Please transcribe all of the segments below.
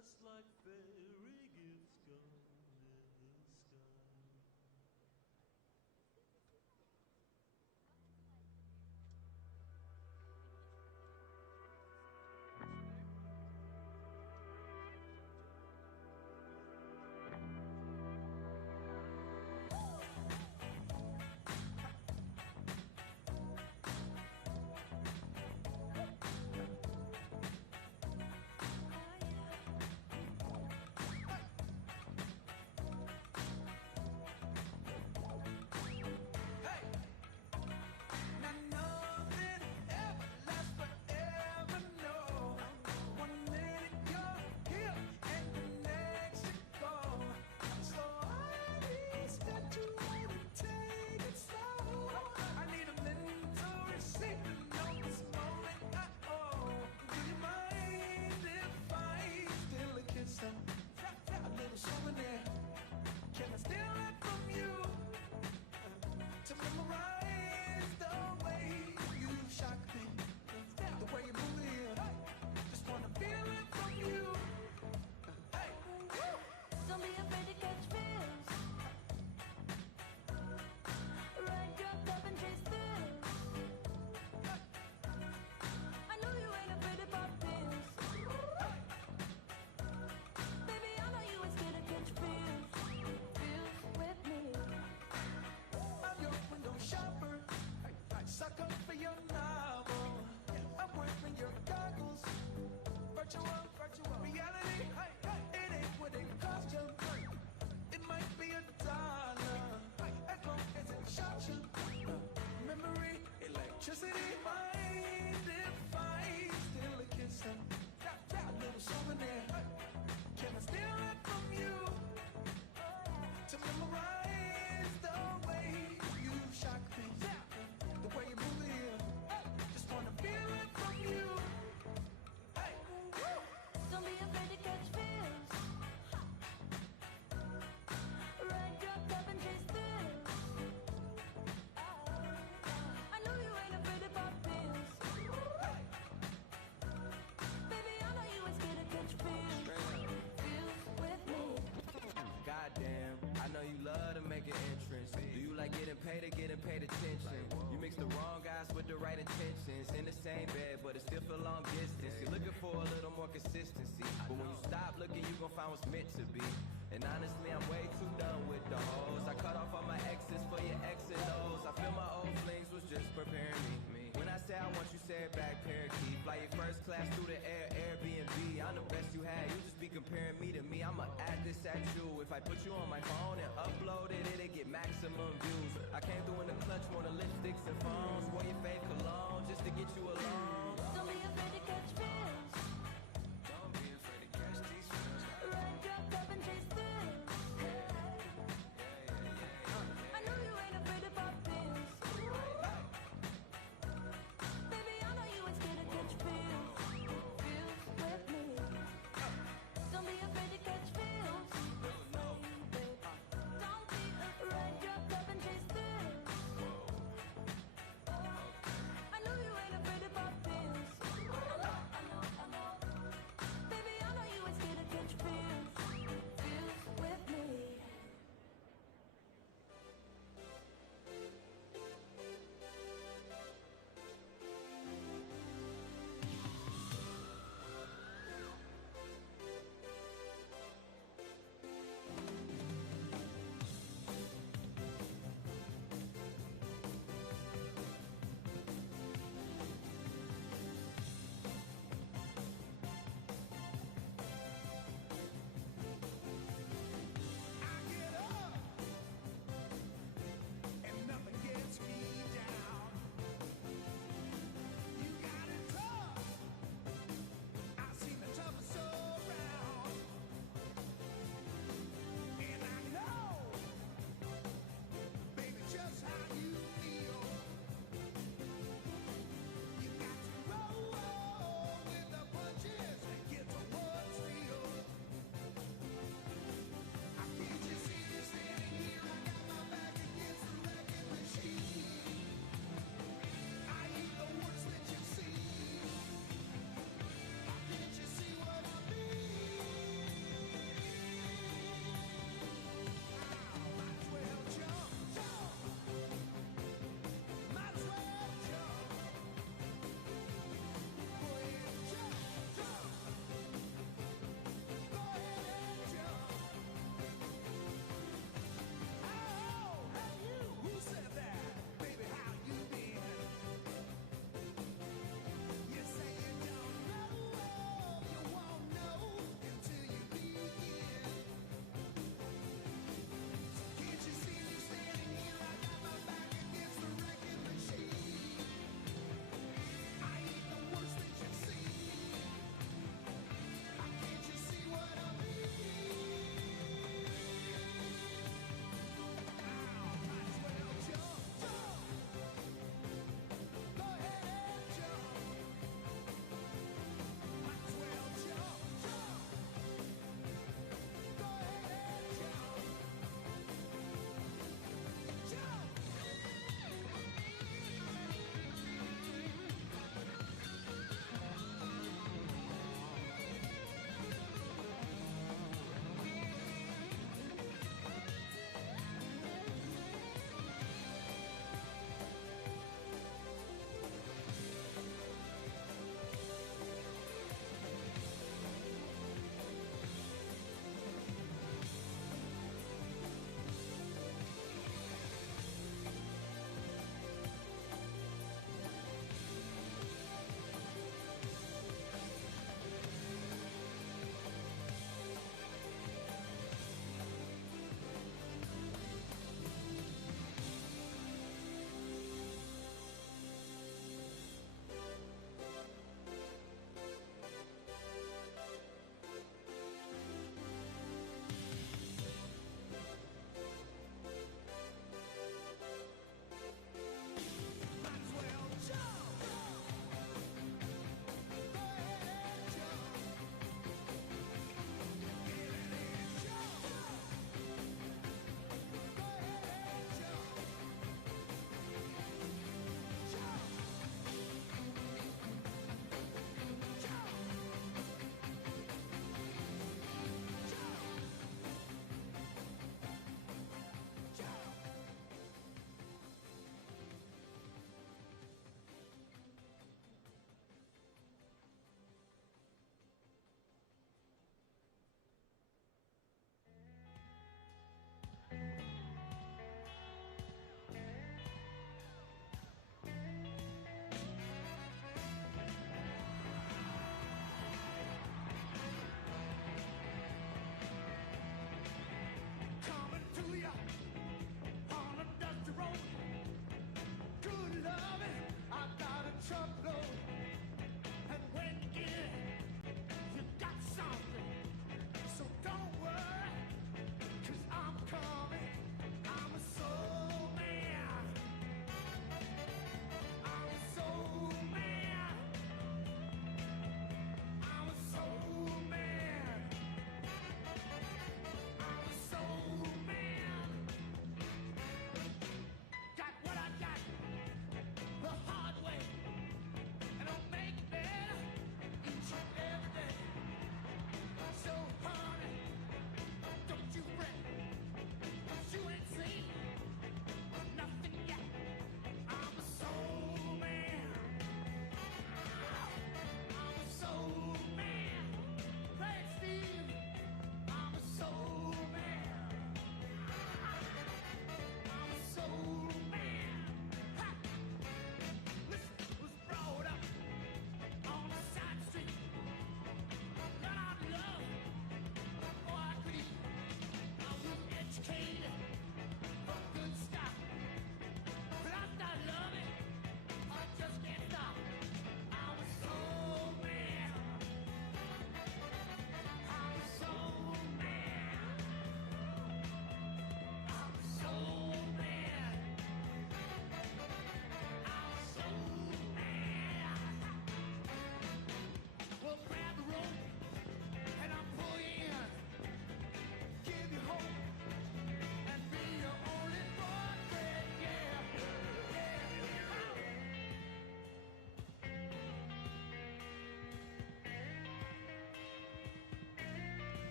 just like fairy gifts gone in the sky. Getting paid attention. You mix the wrong guys with the right intentions. In the same bed, but it still feel long distance. You're looking for a little more consistency, but when you stop looking, you gon' find what's meant to be. And honestly, I'm way too done with the hoes. I cut off all my exes for your X and O's. I feel my old flings was just preparing me. When I say I want you, say it back, parakeet. Fly your first class through the air, Airbnb. I'm the best you had, you just be comparing me to me. I'ma add this at you. If I put you on my phone and upload it, it'll get maximum views. I came through in the clutch, more than lipsticks and phones. Wore your fave cologne just to get you alone. Don't be afraid to catch feels. Don't be afraid to catch these feels. Run, drop, top and chase thrills. I know you ain't afraid to pop pills. Baby, I know you ain't scared to catch feels. Feels with me. Don't be afraid to catch feels. Don't be afraid. Run, drop, top and chase thrills.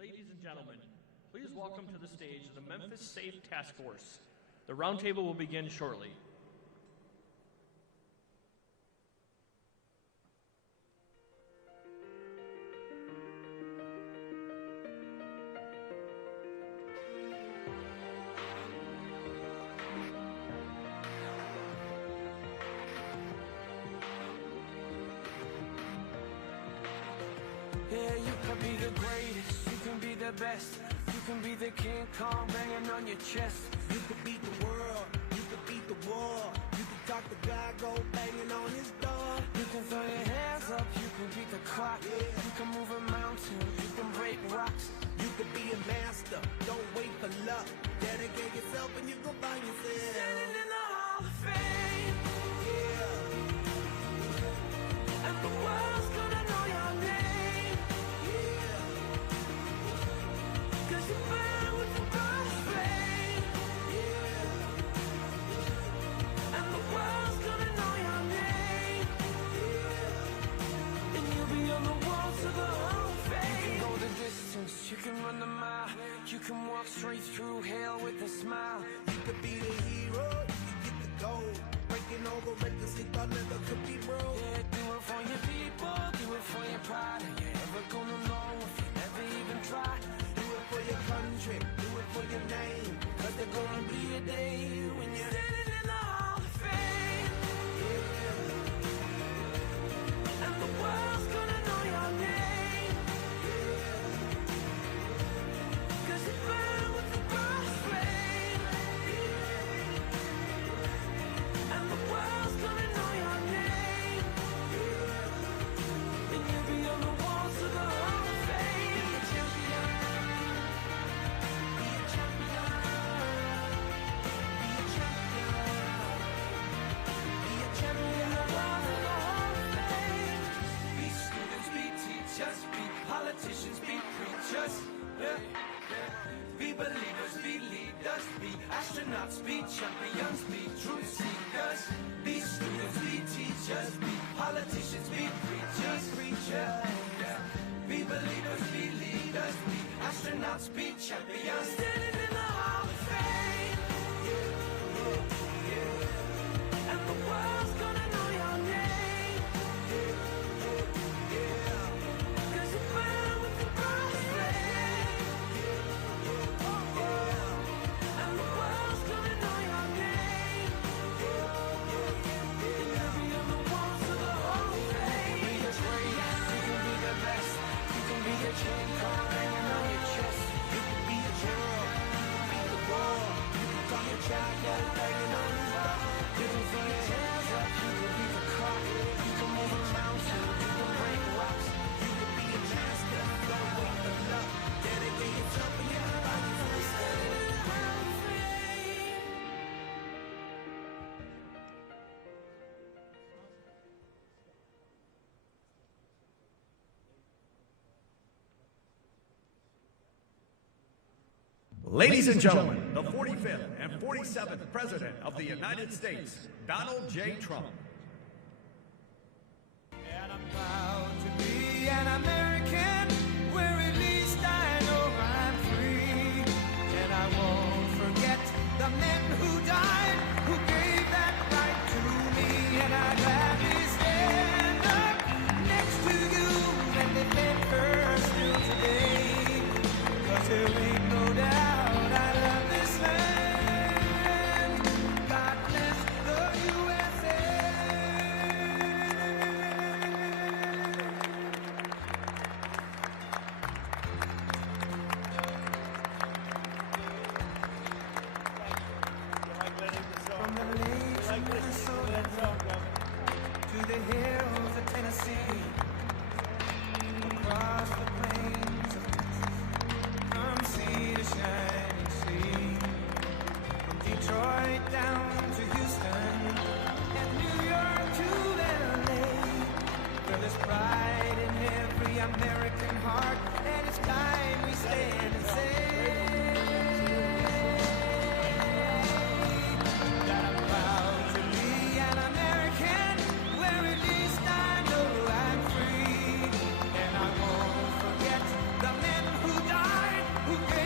Ladies and gentlemen, please welcome to the stage the Memphis Safe Task Force. The roundtable will begin shortly. Yeah, you can be the greatest, you can be the best, you can be the King Kong banging on your chest. You could beat the world, you could beat the war. You could talk to God, go banging on his door. You can throw your hands up, you can beat the clock. You can move a mountain, you can break rocks. You could be a master, don't wait for luck. Dedicate yourself and you go find yourself. Standing in the Hall of Fame, Yeah, and the world's gonna know your name. yeah, 'Cause you burn with the God's flame, yeah, and the world's gonna know your name. And you'll be on the walls of the Hall of Fame. You can go the distance, you can run the mile, you can walk straight through hell with a smile. you could be the hero, you could get the gold. Breaking all the records they thought never could be broke. Yeah, do it for your people, do it for your pride. And you're never gonna know if you never even try. Do it for your country, do it for your name. 'Cause there's gonna be a day when you're Standing in the Hall of Fame, and the world's gonna know your name. 'Cause you burn with the God's flame, and the world's gonna know your name. And you'll be on the walls of the Hall of Fame. Be a champion, be a champion, be a champion, be a champion. The walls of the Hall of Fame. Be students, be teachers, be politicians, be preachers. Be believers, be leaders, be astronauts, be champions, be truth seekers. Be students, be teachers, be politicians, be preachers, Be believers, be leaders, be astronauts, be champions. Standing in the Hall of Fame, and the world's gonna know your name. 'Cause you burn with the God's flame, and the world's gonna know your name. And you'll be on the walls of the Hall of Fame. You can be the greatest, you can be the best, you can be the King Kong banging on your chest. you could be a hero, you could beat the war. You could talk your child, go banging on his door. You can throw your hands up, you can beat the clock. You can move a mountain, you can break rocks. You could be a master, don't wait for luck. Dedicate yourself and you go find yourself. Standing in the Hall of Fame. Ladies and gentlemen, the 45th and 47th President of the United States, Donald J. Trump. And I'm proud to be an American, where at least I know I'm free. And I won't forget the men who died, who gave that right to me. And I'd gladly stand up next to you and defend her still today. 'Cause there ain't no doubt I love this land. God bless the USA.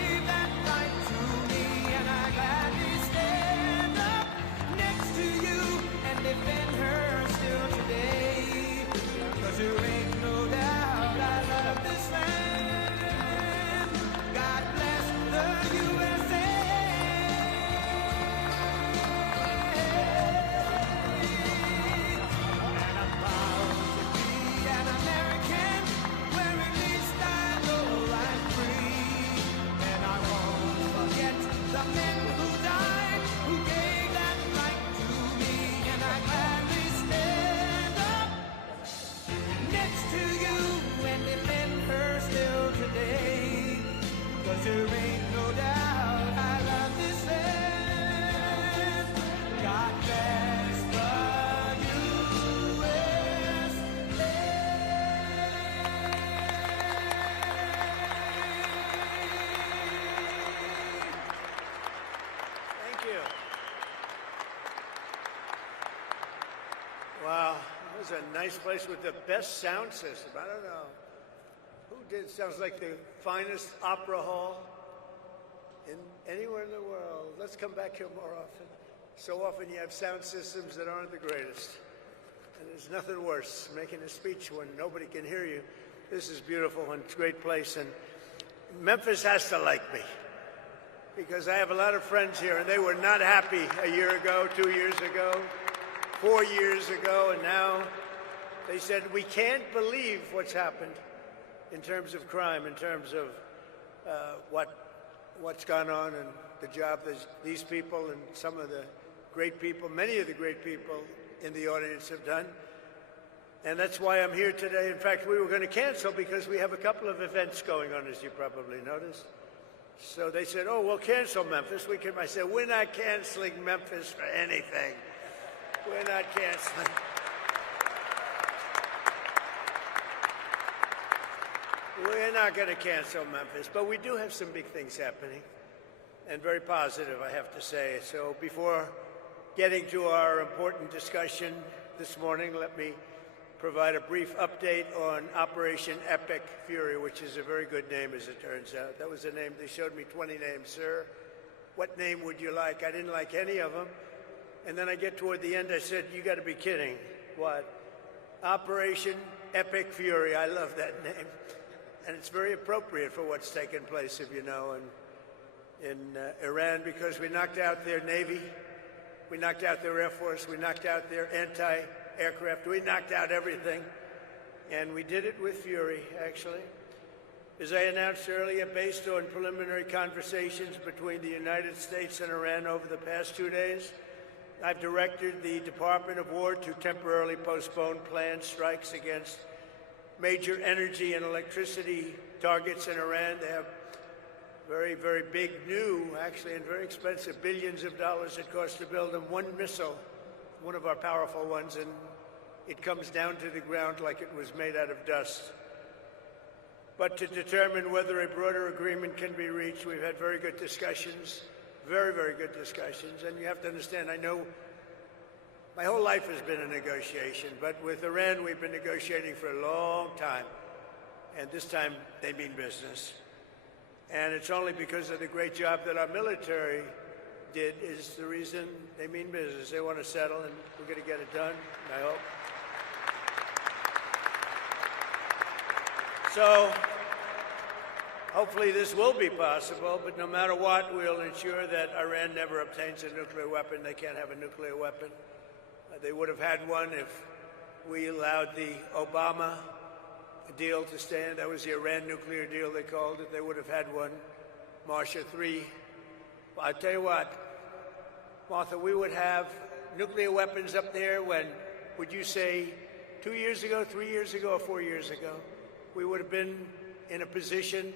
gave that right to me, and I gladly stand up next to you and defend her still today. 'Cause there ain't no doubt I love this land. God bless the USA. And I'm proud to be an American, where at least I know I'm free. And I won't forget the men who died, who gave that right to me. And I gladly stand up next to you and defend her still today. 'Cause there ain't no doubt I love this land. God bless the USA. Thank you. Wow, that was a nice place with the best sound system. I don't know who did. Sounds like the finest opera hall in anywhere in the world. Let's come back here more often. So often you have sound systems that aren't the greatest, and there's nothing worse making a speech when nobody can hear you. This is beautiful and it's a great place, and Memphis has to like me, because I have a lot of friends here, and they were not happy a year ago, 2 years ago, 4 years ago, and now they said, we can't believe what's happened in terms of crime, in terms of what's gone on, and the job that these people and some of the great people, many of the great people in the audience have done. And that's why I'm here today. In fact, we were going to cancel because we have a couple of events going on, as you probably noticed. So they said, oh, we'll cancel Memphis. I said, we're not canceling Memphis for anything. We're not canceling. We're not going to cancel Memphis, but we do have some big things happening, and very positive, I have to say. So before getting to our important discussion this morning, let me provide a brief update on Operation Epic Fury, which is a very good name, as it turns out. That was a name. They showed me 20 names. Sir, what name would you like? I didn't like any of them. And then I get toward the end, I said, you got to be kidding. What? Operation Epic Fury. I love that name. And it's very appropriate for what's taken place, if you know, in Iran, because we knocked out their Navy, we knocked out their Air Force, we knocked out their anti-aircraft, we knocked out everything. And we did it with fury, actually. As I announced earlier, based on preliminary conversations between the United States and Iran over the past 2 days, I've directed the Department of War to temporarily postpone planned strikes against major energy and electricity targets in Iran. They have very, very big, new, actually, and very expensive, billions of dollars it costs to build them. One missile, one of our powerful ones, and it comes down to the ground like it was made out of dust. But to determine whether a broader agreement can be reached, we've had very good discussions, very, very good discussions. And you have to understand, I know my whole life has been a negotiation, but with Iran, we've been negotiating for a long time. And this time, they mean business. And it's only because of the great job that our military did is the reason they mean business. They want to settle, and we're going to get it done, I hope. So hopefully this will be possible, but no matter what, we'll ensure that Iran never obtains a nuclear weapon. They can't have a nuclear weapon. They would have had one if we allowed the Obama deal to stand. That was the Iran nuclear deal, they called it. They would have had one, Marshall III. Well, I'll tell you what, Martha, we would have nuclear weapons up there when, would you say, 2 years ago, 3 years ago, or 4 years ago? We would have been in a position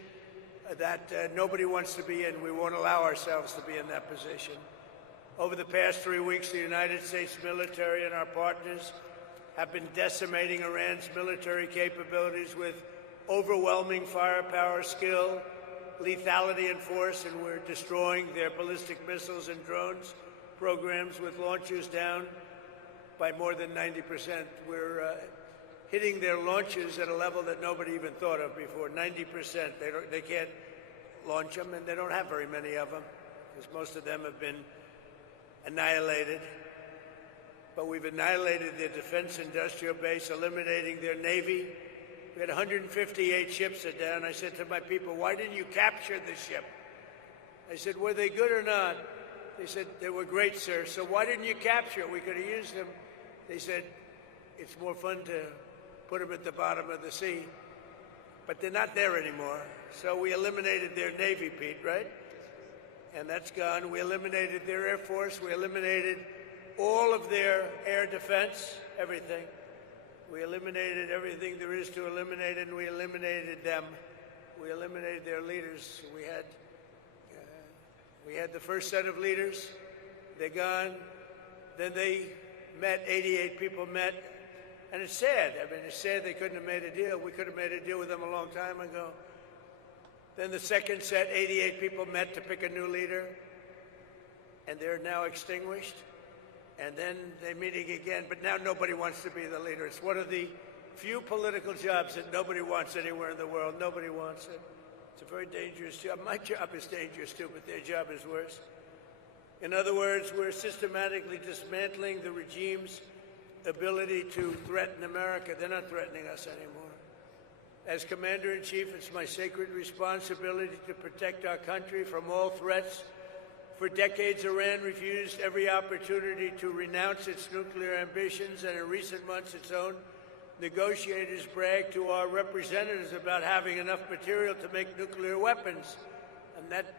that nobody wants to be in. We won't allow ourselves to be in that position. Over the past 3 weeks, the United States military and our partners have been decimating Iran's military capabilities with overwhelming firepower, skill, lethality, and force, and we're destroying their ballistic missiles and drones programs with launchers down by more than 90%. We're hitting their launches at a level that nobody even thought of before, 90%. They can't launch them, and they don't have very many of them, because most of them have been annihilated. But we've annihilated their defense industrial base, eliminating their Navy. We had 158 ships are down. I said to my people, why didn't you capture the ship? I said, were they good or not? They said, they were great, sir. So why didn't you capture it? We could have used them. They said, it's more fun to put them at the bottom of the sea. But they're not there anymore. So we eliminated their Navy, Pete, right? And that's gone. We eliminated their Air Force. We eliminated all of their air defense, everything. We eliminated everything there is to eliminate, and we eliminated them. We eliminated their leaders. We had the first set of leaders. They're gone. Then they met, 88 people met. And it's sad. I mean, it's sad they couldn't have made a deal. We could have made a deal with them a long time ago. Then the second set, 88 people met to pick a new leader. And they're now extinguished. And then they're meeting again, but now nobody wants to be the leader. It's one of the few political jobs that nobody wants anywhere in the world. Nobody wants it. It's a very dangerous job. My job is dangerous too, but their job is worse. In other words, we're systematically dismantling the regime's ability to threaten America. They're not threatening us anymore. As Commander-in-Chief, it's my sacred responsibility to protect our country from all threats. For decades, Iran refused every opportunity to renounce its nuclear ambitions, and in recent months, its own negotiators bragged to our representatives about having enough material to make nuclear weapons. And that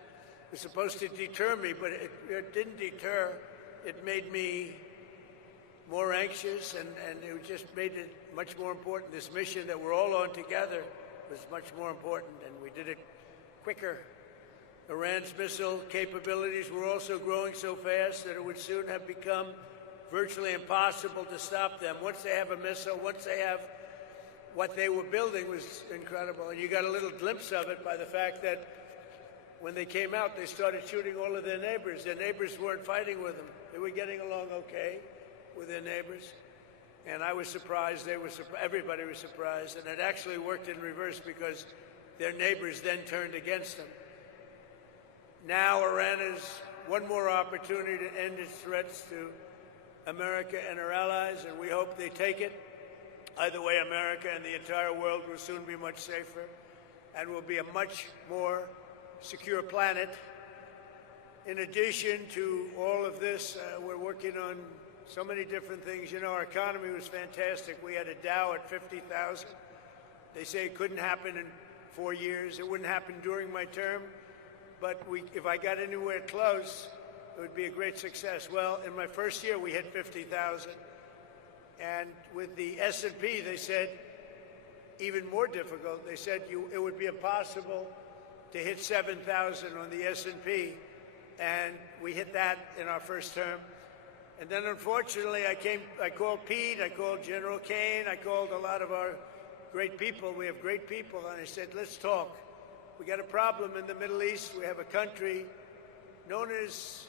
was supposed to deter me, but it didn't deter. It made me more anxious, and it just made it much more important. This mission that we're all on together was much more important, and we did it quicker. Iran's missile capabilities were also growing so fast that it would soon have become virtually impossible to stop them. Once they have a missile, once they have what they were building was incredible. And you got a little glimpse of it by the fact that when they came out, they started shooting all of their neighbors. Their neighbors weren't fighting with them. They were getting along okay with their neighbors. And I was surprised. Everybody was surprised. And it actually worked in reverse because their neighbors then turned against them. Now Iran has one more opportunity to end its threats to America and her allies, and we hope they take it. Either way, America and the entire world will soon be much safer and will be a much more secure planet. In addition to all of this, we're working on so many different things. You know, our economy was fantastic. We had a Dow at 50,000. They say it couldn't happen in 4 years. It wouldn't happen during my term. But if I got anywhere close, it would be a great success. Well, in my first year, we hit 50,000. And with the S&P, they said, even more difficult. They said it would be impossible to hit 7,000 on the S&P. And we hit that in our first term. And then, unfortunately, I called Pete, I called General Kane, I called a lot of our great people. We have great people. And I said, let's talk. We got a problem in the Middle East. We have a country known as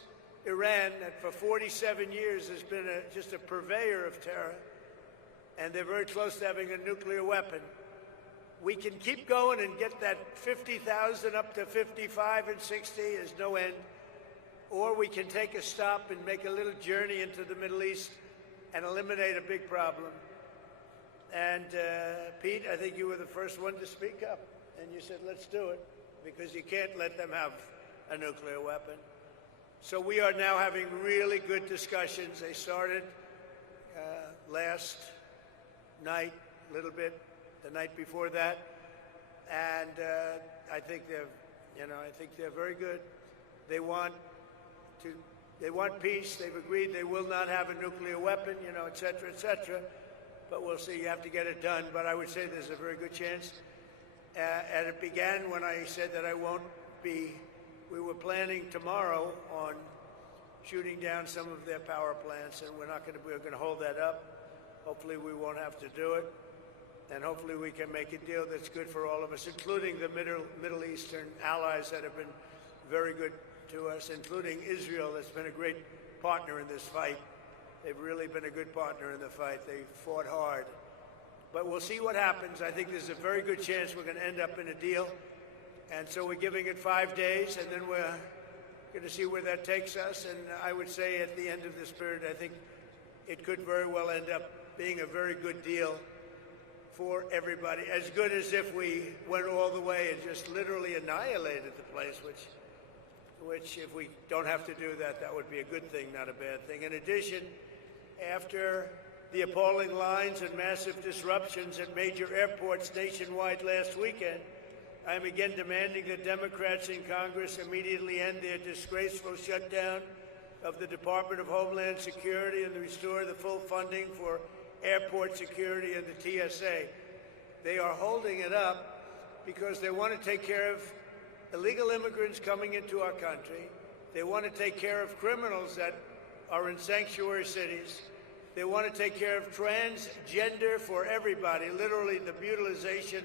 Iran that for 47 years has been just a purveyor of terror, and they're very close to having a nuclear weapon. We can keep going and get that 50,000 up to 55 and 60. There's no end. Or we can take a stop and make a little journey into the Middle East and eliminate a big problem. And Pete, I think you were the first one to speak up. And you said, let's do it, because you can't let them have a nuclear weapon. So we are now having really good discussions. They started last night, a little bit, the night before that. And I think they're very good. They want peace. They've agreed they will not have a nuclear weapon, et cetera, et cetera. But we'll see. You have to get it done. But I would say there's a very good chance. And it began when I said that we were planning tomorrow on shooting down some of their power plants, and we're going to hold that up. Hopefully we won't have to do it. And hopefully we can make a deal that's good for all of us, including the Middle Eastern allies that have been very good to us, including Israel, that's been a great partner in this fight. They've really been a good partner in the fight. They fought hard. But we'll see what happens. I think there's a very good chance we're going to end up in a deal. And so we're giving it 5 days, and then we're going to see where that takes us. And I would say at the end of this period, I think it could very well end up being a very good deal for everybody. As good as if we went all the way and just literally annihilated the place, which if we don't have to do that, that would be a good thing, not a bad thing. In addition, after the appalling lines and massive disruptions at major airports nationwide last weekend, I am again demanding that Democrats in Congress immediately end their disgraceful shutdown of the Department of Homeland Security and restore the full funding for airport security and the TSA. They are holding it up because they want to take care of illegal immigrants coming into our country. They want to take care of criminals that are in sanctuary cities. They want to take care of transgender for everybody, literally the mutilization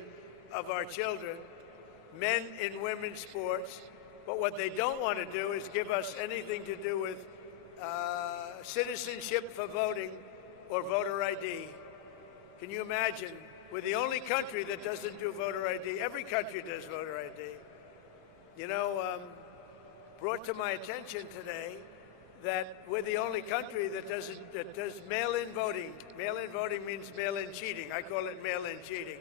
of our children, men in women's sports. But what they don't want to do is give us anything to do with citizenship for voting or voter ID. Can you imagine? We're the only country that doesn't do voter ID. Every country does voter ID. You know, brought to my attention today that we're the only country that does mail-in voting. Mail-in voting means mail-in cheating. I call it mail-in cheating.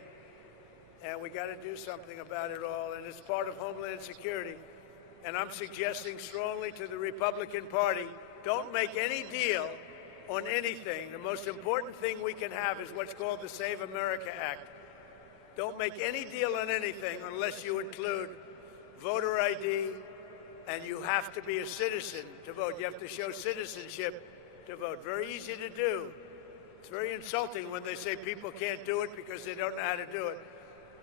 And we got to do something about it all, and it's part of Homeland Security. And I'm suggesting strongly to the Republican Party, don't make any deal on anything. The most important thing we can have is what's called the Save America Act. Don't make any deal on anything unless you include voter ID, and you have to be a citizen to vote. You have to show citizenship to vote. Very easy to do. It's very insulting when they say people can't do it because they don't know how to do it.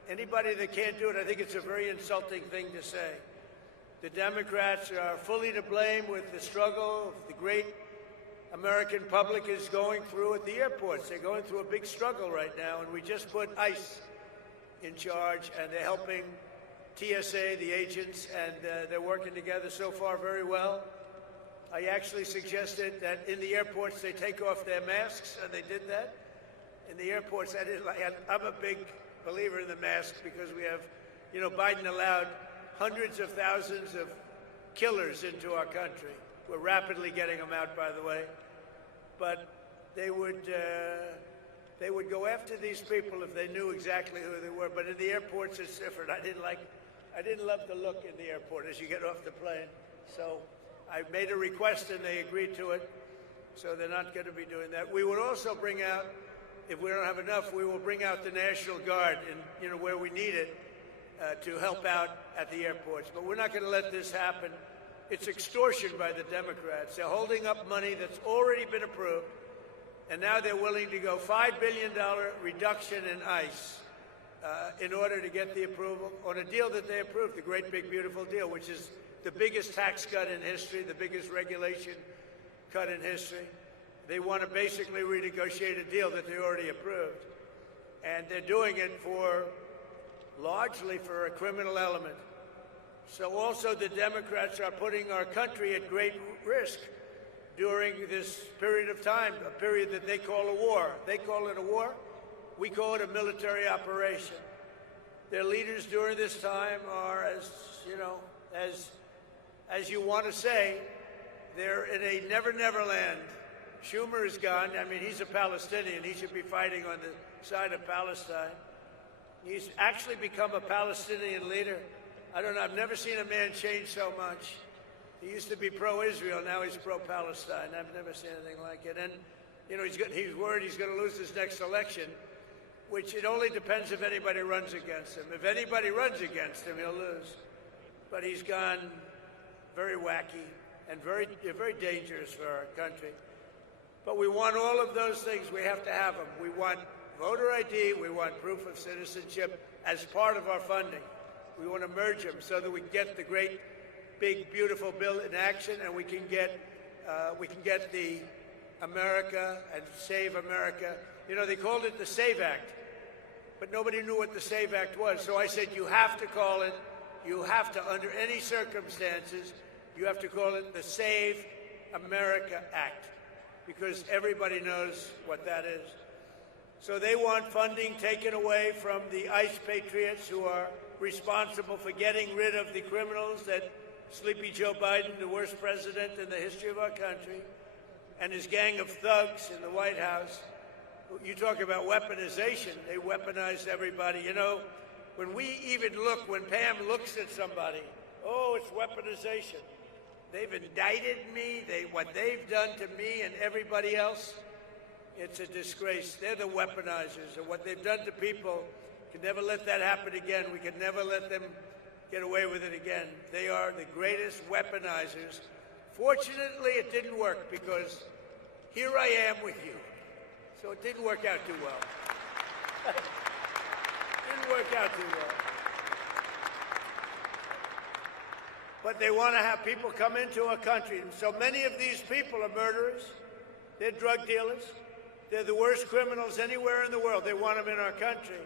Anybody that can't do it, I think it's a very insulting thing to say. The Democrats are fully to blame with the struggle the great American public is going through at the airports. They're going through a big struggle right now, and we just put ICE in charge, and they're helping TSA, the agents, and they're working together so far very well. I actually suggested that in the airports they take off their masks, and they did that. In the airports, I'm a big believer in the mask because we have, you know, Biden allowed hundreds of thousands of killers into our country. We're rapidly getting them out, by the way. But they would go after these people if they knew exactly who they were. But in the airports, it's different. I didn't love the look in the airport as you get off the plane. So I made a request, and they agreed to it. So they're not going to be doing that. We would also bring out, if we don't have enough, we will bring out the National Guard, in, you know, where we need it, to help out at the airports. But we're not going to let this happen. It's extortion by the Democrats. They're holding up money that's already been approved, and now they're willing to go $5 billion reduction in ICE in order to get the approval on a deal that they approved, the great big beautiful deal, which is the biggest tax cut in history, the biggest regulation cut in history. They want to basically renegotiate a deal that they already approved, and they're doing it largely for a criminal element. So also the Democrats are putting our country at great risk during this period of time, a period that they call a war. They call it a war. We call it a military operation. Their leaders during this time are, as you know, as you want to say, they're in a never land. Schumer is gone. I mean, he's a Palestinian. He should be fighting on the side of Palestine. He's actually become a Palestinian leader. I don't know. I've never seen a man change so much. He used to be pro-Israel. Now he's pro-Palestine. I've never seen anything like it. And, you know, he's worried he's going to lose his next election, which it only depends if anybody runs against him. If anybody runs against him, he'll lose. But he's gone very wacky and very dangerous for our country. But we want all of those things. We have to have them. We want voter ID. We want proof of citizenship as part of our funding. We want to merge them so that we can get the great, big, beautiful bill in action, and we can get the America and Save America. You know, they called it the SAVE Act, but nobody knew what the SAVE Act was. So I said, you have to call it, you have to, under any circumstances, you have to call it the Save America Act, because everybody knows what that is. So they want funding taken away from the ICE patriots who are responsible for getting rid of the criminals that Sleepy Joe Biden, the worst president in the history of our country, and his gang of thugs in the White House. You talk about weaponization. They weaponized everybody. You know, when Pam looks at somebody, oh, it's weaponization. They've indicted me. What they've done to me and everybody else, it's a disgrace. They're the weaponizers. And what they've done to people, can never let that happen again. We can never let them get away with it again. They are the greatest weaponizers. Fortunately, it didn't work because here I am with you. So it didn't work out too well. Didn't work out too well. But they want to have people come into our country. And so many of these people are murderers. They're drug dealers. They're the worst criminals anywhere in the world. They want them in our country.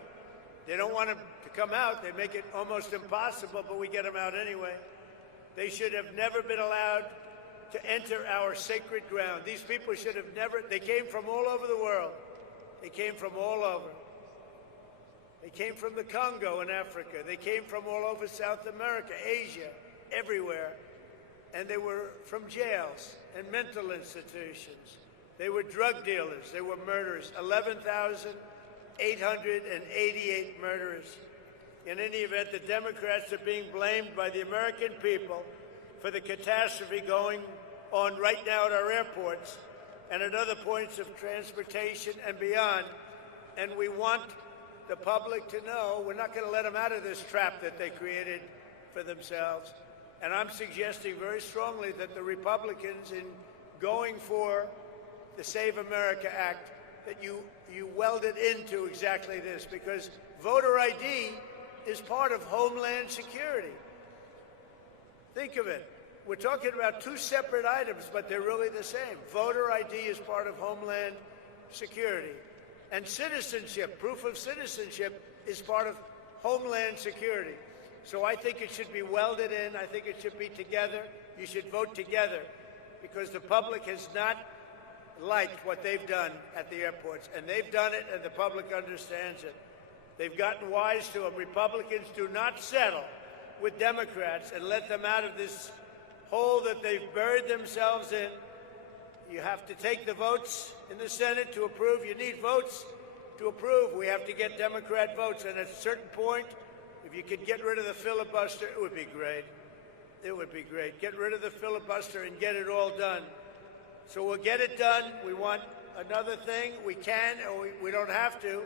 They don't want them to come out. They make it almost impossible, but we get them out anyway. They should have never been allowed to enter our sacred ground. These people should have never, they came from all over the world. They came from all over. They came from the Congo in Africa. They came from all over South America, Asia, everywhere. And they were from jails and mental institutions. They were drug dealers. They were murderers. 11,888 murderers. In any event, the Democrats are being blamed by the American people for the catastrophe going on right now at our airports and at other points of transportation and beyond. And we want the public to know we're not going to let them out of this trap that they created for themselves. And I'm suggesting very strongly that the Republicans, in going for the Save America Act, that you weld it into exactly this, because voter ID is part of Homeland Security. Think of it. We're talking about two separate items, but they're really the same. Voter ID is part of Homeland Security. And citizenship, proof of citizenship, is part of Homeland Security. So I think it should be welded in. I think it should be together. You should vote together, because the public has not liked what they've done at the airports. And they've done it, and the public understands it. They've gotten wise to them. Republicans do not settle with Democrats and let them out of this hole that they've buried themselves in. You have to take the votes in the Senate to approve. You need votes to approve. We have to get Democrat votes. And at a certain point, if you could get rid of the filibuster, it would be great. It would be great. Get rid of the filibuster and get it all done. So we'll get it done. We want another thing. We can, or we don't have to,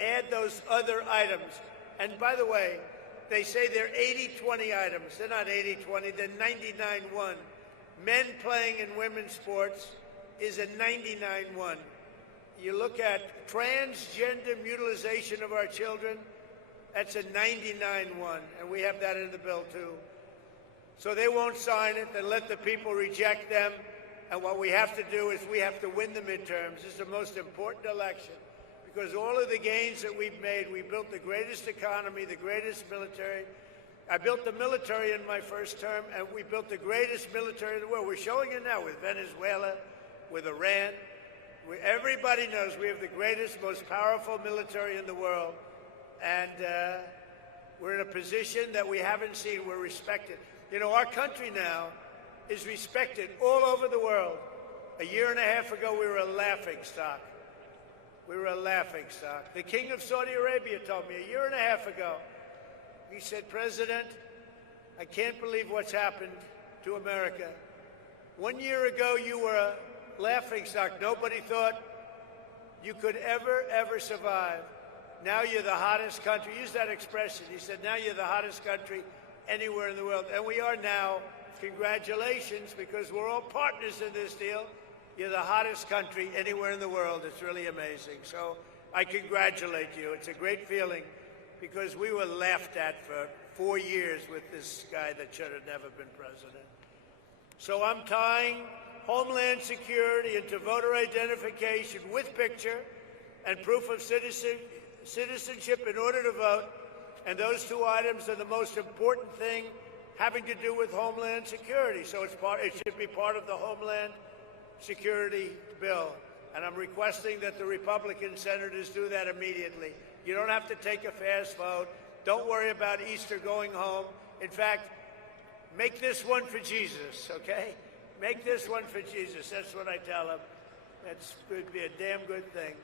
add those other items. And by the way, they say they're 80-20 items. They're not 80-20. They're 99-1. Men playing in women's sports is a 99-1. You look at transgender mutilization of our children, that's a 99-1. And we have that in the bill, too. So they won't sign it. Then let the people reject them. And what we have to do is we have to win the midterms. This is the most important election. Because all of the gains that we've made, we built the greatest economy, the greatest military. I built the military in my first term, and we built the greatest military in the world. We're showing it now with Venezuela, with Iran. Everybody knows we have the greatest, most powerful military in the world. And we're in a position that we haven't seen. We're respected. You know, our country now is respected all over the world. A year and a half ago, we were a laughing stock. We were a laughing stock. The King of Saudi Arabia told me a year and a half ago, he said, President, I can't believe what's happened to America. 1 year ago, you were a laughing stock. Nobody thought you could ever survive. Now you're the hottest country. Use that expression. He said, now you're the hottest country anywhere in the world. And we are now. Congratulations, because we're all partners in this deal. You're the hottest country anywhere in the world. It's really amazing. So I congratulate you. It's a great feeling, because we were laughed at for 4 years with this guy that should have never been president. So I'm tying Homeland Security into voter identification with picture and proof of citizenship in order to vote. And those two items are the most important thing having to do with Homeland Security. So it should be part of the Homeland Security bill. And I'm requesting that the Republican senators do that immediately. You don't have to take a fast vote. Don't worry about Easter going home. In fact, make this one for Jesus, okay? Make this one for Jesus. That's what I tell them. That would be a damn good thing.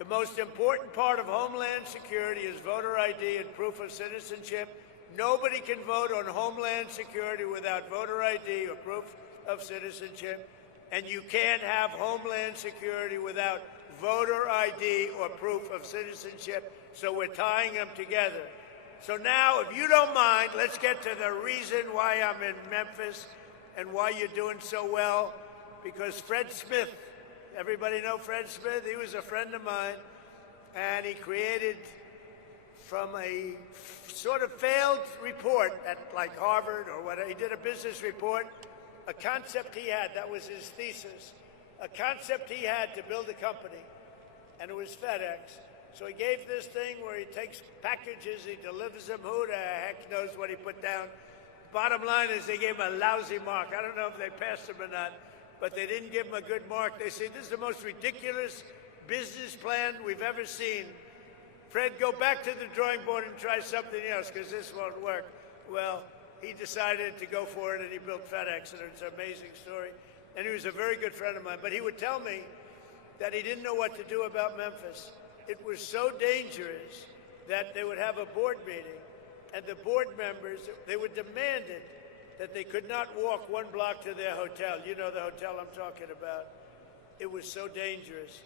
The most important part of Homeland Security is voter ID and proof of citizenship. Nobody can vote on Homeland Security without voter ID or proof of citizenship. And you can't have Homeland Security without voter ID or proof of citizenship. So we're tying them together. So now, if you don't mind, let's get to the reason why I'm in Memphis and why you're doing so well. Because Fred Smith, everybody know Fred Smith? He was a friend of mine, and he created, from a sort of failed report at like Harvard or whatever, he did a business report, a concept he had, that was his thesis, a concept he had to build a company, and it was FedEx. So he gave this thing where he takes packages, he delivers them. Who the heck knows what he put down? Bottom line is they gave him a lousy mark. I don't know if they passed him or not, but they didn't give him a good mark. They say, this is the most ridiculous business plan we've ever seen. Fred, go back to the drawing board and try something else, because this won't work. Well, he decided to go for it, and he built FedEx, and it's an amazing story. And he was a very good friend of mine. But he would tell me that he didn't know what to do about Memphis. It was so dangerous that they would have a board meeting, and the board members, they would demand it, that they could not walk 1 block to their hotel. You know the hotel I'm talking about. It was so dangerous.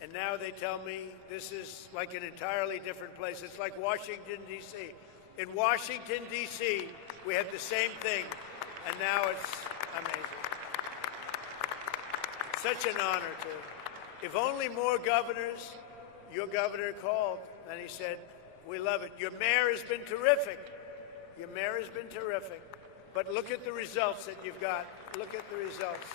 And now they tell me this is like an entirely different place. It's like Washington, D.C. In Washington, D.C., we had the same thing, and now it's amazing. It's such an honor to. If only more governors, your governor called, and he said, we love it. Your mayor has been terrific. Your mayor has been terrific. But look at the results that you've got. Look at the results.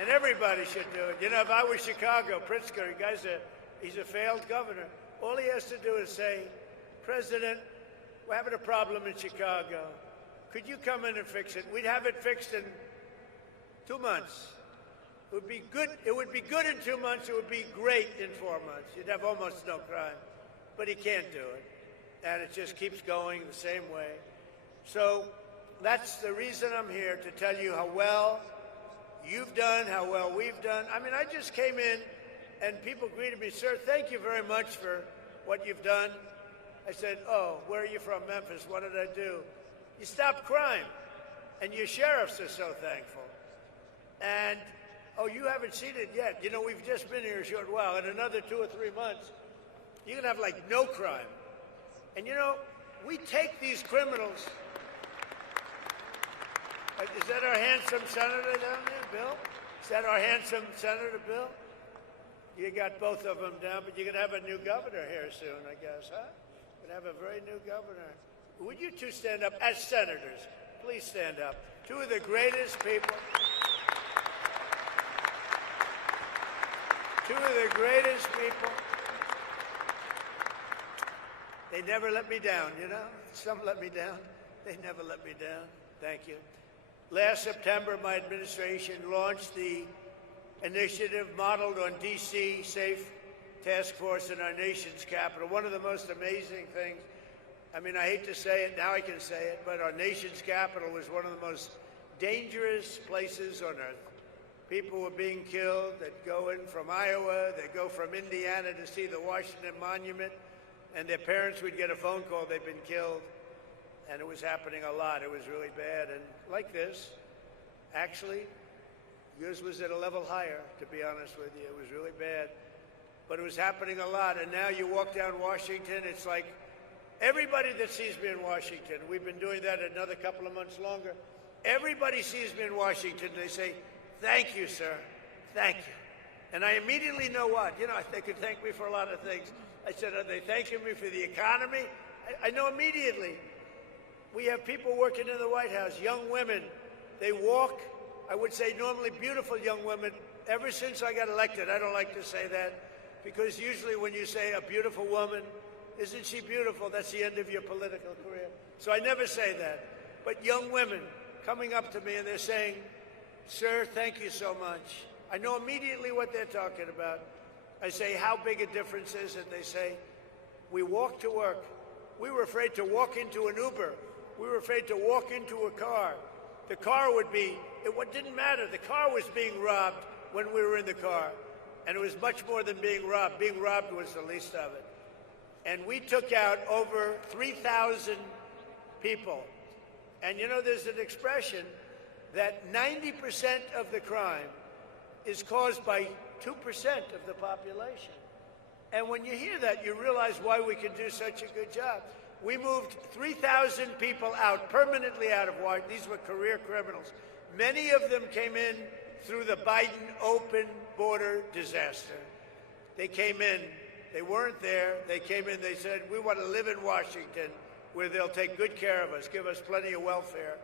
And everybody should do it. You know, if I was Chicago, Pritzker, he's a failed governor. All he has to do is say, President, we're having a problem in Chicago. Could you come in and fix it? We'd have it fixed in 2 months. It would be good. It would be good in 2 months. It would be great in 4 months. You'd have almost no crime. But he can't do it. And it just keeps going the same way. So that's the reason I'm here, to tell you how well you've done, how well we've done. I mean, I just came in, and people greeted me, sir, thank you very much for what you've done. I said, oh, where are you from? Memphis. What did I do? You stopped crime, and your sheriffs are so thankful. And, oh, you haven't seen it yet. You know, we've just been here a short while. In another 2 or 3 months, you're going to have, like, no crime. And, you know, we take these criminals. Is that our handsome senator down there, Bill? Is that our handsome senator, Bill? You got both of them down, but you're going to have a new governor here soon, I guess, huh? You're going to have a very new governor. Would you two stand up as senators? Please stand up. Two of the greatest people. Two of the greatest people. They never let me down, you know? Some let me down. They never let me down. Thank you. Last September, my administration launched the initiative modeled on D.C. Safe Task Force in our nation's capital. One of the most amazing things, I mean, I hate to say it, now I can say it, but our nation's capital was one of the most dangerous places on earth. People were being killed that go in from Iowa, they go from Indiana to see the Washington Monument, and their parents would get a phone call they'd been killed. And it was happening a lot. It was really bad. And like this, actually, yours was at a level higher, to be honest with you. It was really bad. But it was happening a lot. And now you walk down Washington, it's like everybody that sees me in Washington, we've been doing that another couple of months longer. Everybody sees me in Washington, they say, thank you, sir. Thank you. And I immediately know what. You know, they could thank me for a lot of things. I said, are they thanking me for the economy? I know immediately. We have people working in the White House, young women. They walk, I would say normally beautiful young women. Ever since I got elected, I don't like to say that, because usually when you say a beautiful woman, isn't she beautiful? That's the end of your political career. So I never say that. But young women coming up to me and they're saying, sir, thank you so much. I know immediately what they're talking about. I say, how big a difference is it? They say, we walk to work. We were afraid to walk into an Uber. We were afraid to walk into a car. The car would be, it didn't matter. The car was being robbed when we were in the car. And it was much more than being robbed. Being robbed was the least of it. And we took out over 3,000 people. And you know, there's an expression that 90% of the crime is caused by 2% of the population. And when you hear that, you realize why we can do such a good job. We moved 3,000 people out, permanently out of Washington. These were career criminals. Many of them came in through the Biden open border disaster. They came in. They weren't there. They came in. They said, we want to live in Washington where they'll take good care of us, give us plenty of welfare.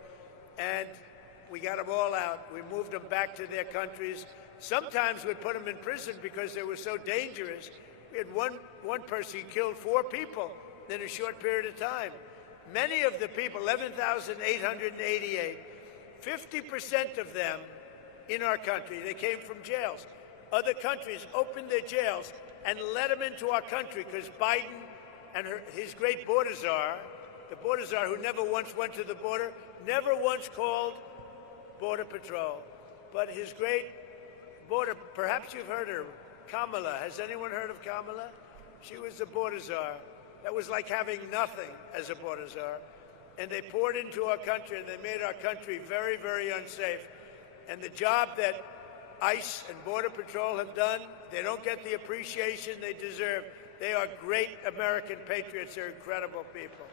And we got them all out. We moved them back to their countries. Sometimes we'd put them in prison because they were so dangerous. We had one person killed 4 people in a short period of time. Many of the people, 11,888, 50% of them in our country, they came from jails. Other countries opened their jails and let them into our country because Biden and his great border czar, the border czar who never once went to the border, never once called Border Patrol. But his great border, perhaps you've heard her, Kamala. Has anyone heard of Kamala? She was the border czar. That was like having nothing as a border czar. And they poured into our country, and they made our country very, very unsafe. And the job that ICE and Border Patrol have done, they don't get the appreciation they deserve. They are great American patriots. They're incredible people.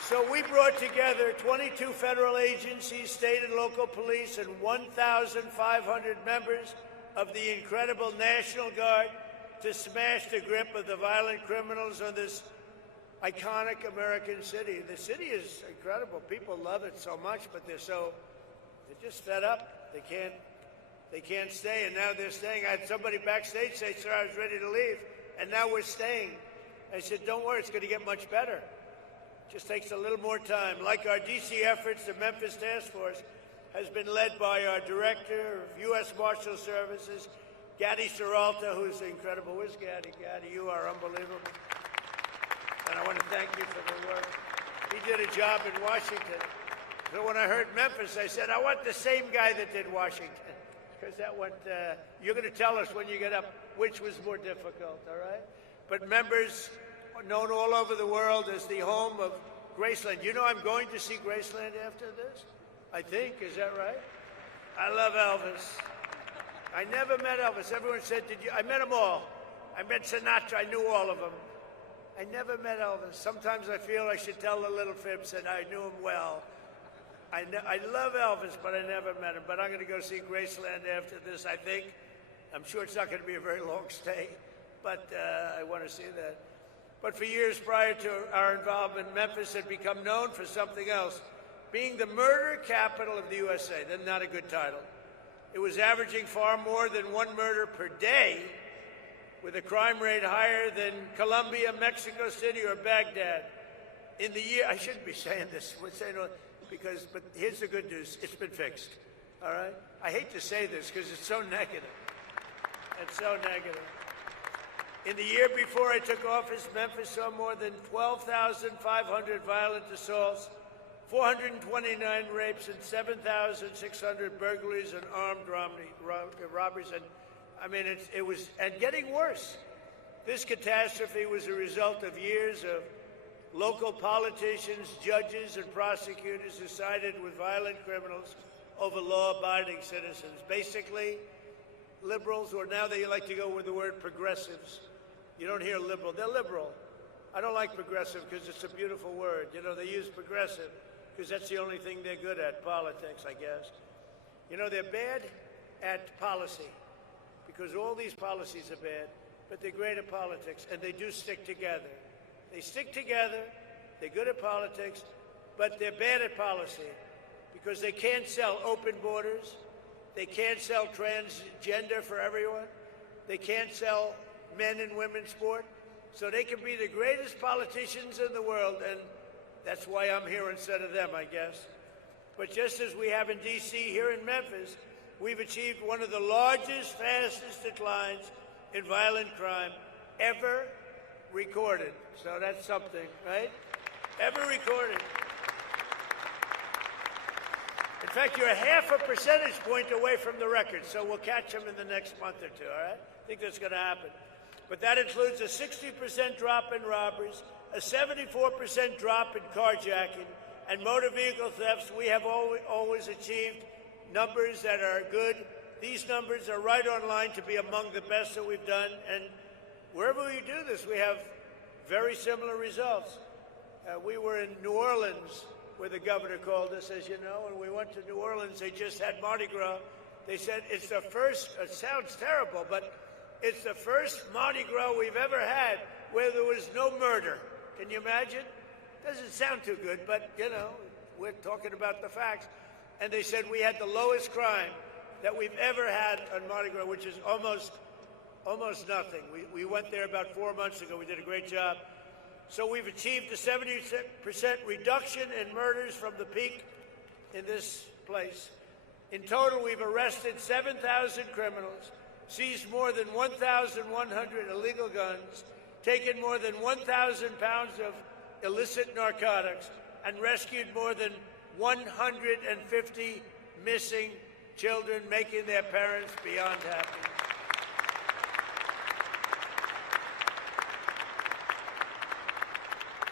So we brought together 22 federal agencies, state and local police, and 1,500 members of the incredible National Guard to smash the grip of the violent criminals on this iconic American city. The city is incredible. People love it so much, but they're just fed up. They can't stay, and now they're staying. I had somebody backstage say, sir, I was ready to leave, and now we're staying. I said, don't worry, it's going to get much better. Just takes a little more time. Like our D.C. efforts, the Memphis Task Force has been led by our Director of U.S. Marshal Services, Gaddy Seralta, who's incredible. Where's Gaddy? Gaddy, you are unbelievable. And I want to thank you for the work. He did a job in Washington. So when I heard Memphis, I said, I want the same guy that did Washington. Because that went, you're going to tell us when you get up which was more difficult, all right? But members known all over the world as the home of Graceland. You know I'm going to see Graceland after this? I think, is that right? I love Elvis. I never met Elvis. Everyone said, did you? I met them all. I met Sinatra. I knew all of them. I never met Elvis. Sometimes I feel I should tell the little fibs that I knew him well. I love Elvis, but I never met him. But I'm going to go see Graceland after this, I think. I'm sure it's not going to be a very long stay, but I want to see that. But for years prior to our involvement, Memphis had become known for something else, being the murder capital of the USA. That's not a good title. It was averaging far more than 1 murder per day, with a crime rate higher than Colombia, Mexico City, or Baghdad. In the year, I shouldn't be saying this, but here's the good news. It's been fixed, all right? I hate to say this because it's so negative. It's so negative. In the year before I took office, Memphis saw more than 12,500 violent assaults, 429 rapes, and 7,600 burglaries and armed robberies. And I mean, it was getting worse. This catastrophe was a result of years of local politicians, judges, and prosecutors who sided with violent criminals over law-abiding citizens. Basically, liberals, or now they like to go with the word progressives. You don't hear liberal. They're liberal. I don't like progressive because it's a beautiful word. You know, they use progressive because that's the only thing they're good at, politics, I guess. You know, they're bad at policy because all these policies are bad, but they're great at politics, and they do stick together. They stick together, they're good at politics, but they're bad at policy because they can't sell open borders, they can't sell transgender for everyone, they can't sell men and women's sport, so they can be the greatest politicians in the world, and that's why I'm here instead of them, I guess. But just as we have in D.C., here in Memphis, we've achieved one of the largest, fastest declines in violent crime ever recorded. So that's something, right? Ever recorded. In fact, you're half a percentage point away from the record, so we'll catch them in the next month or two, all right? I think that's going to happen. But that includes a 60% drop in robberies, a 74% drop in carjacking, and motor vehicle thefts. We have always achieved numbers that are good. These numbers are right on line to be among the best that we've done. And wherever we do this, we have very similar results. We were in New Orleans, where the governor called us, as you know, and we went to New Orleans. They just had Mardi Gras. They said it's the first, it sounds terrible, but it's the first Mardi Gras we've ever had where there was no murder. Can you imagine? Doesn't sound too good, but, you know, we're talking about the facts. And they said we had the lowest crime that we've ever had on Mardi Gras, which is almost nothing. We went there about 4 months ago. We did a great job. So we've achieved a 70% reduction in murders from the peak in this place. In total, we've arrested 7,000 criminals, seized more than 1,100 illegal guns, taken more than 1,000 pounds of illicit narcotics, and rescued more than 150 missing children, making their parents beyond happy.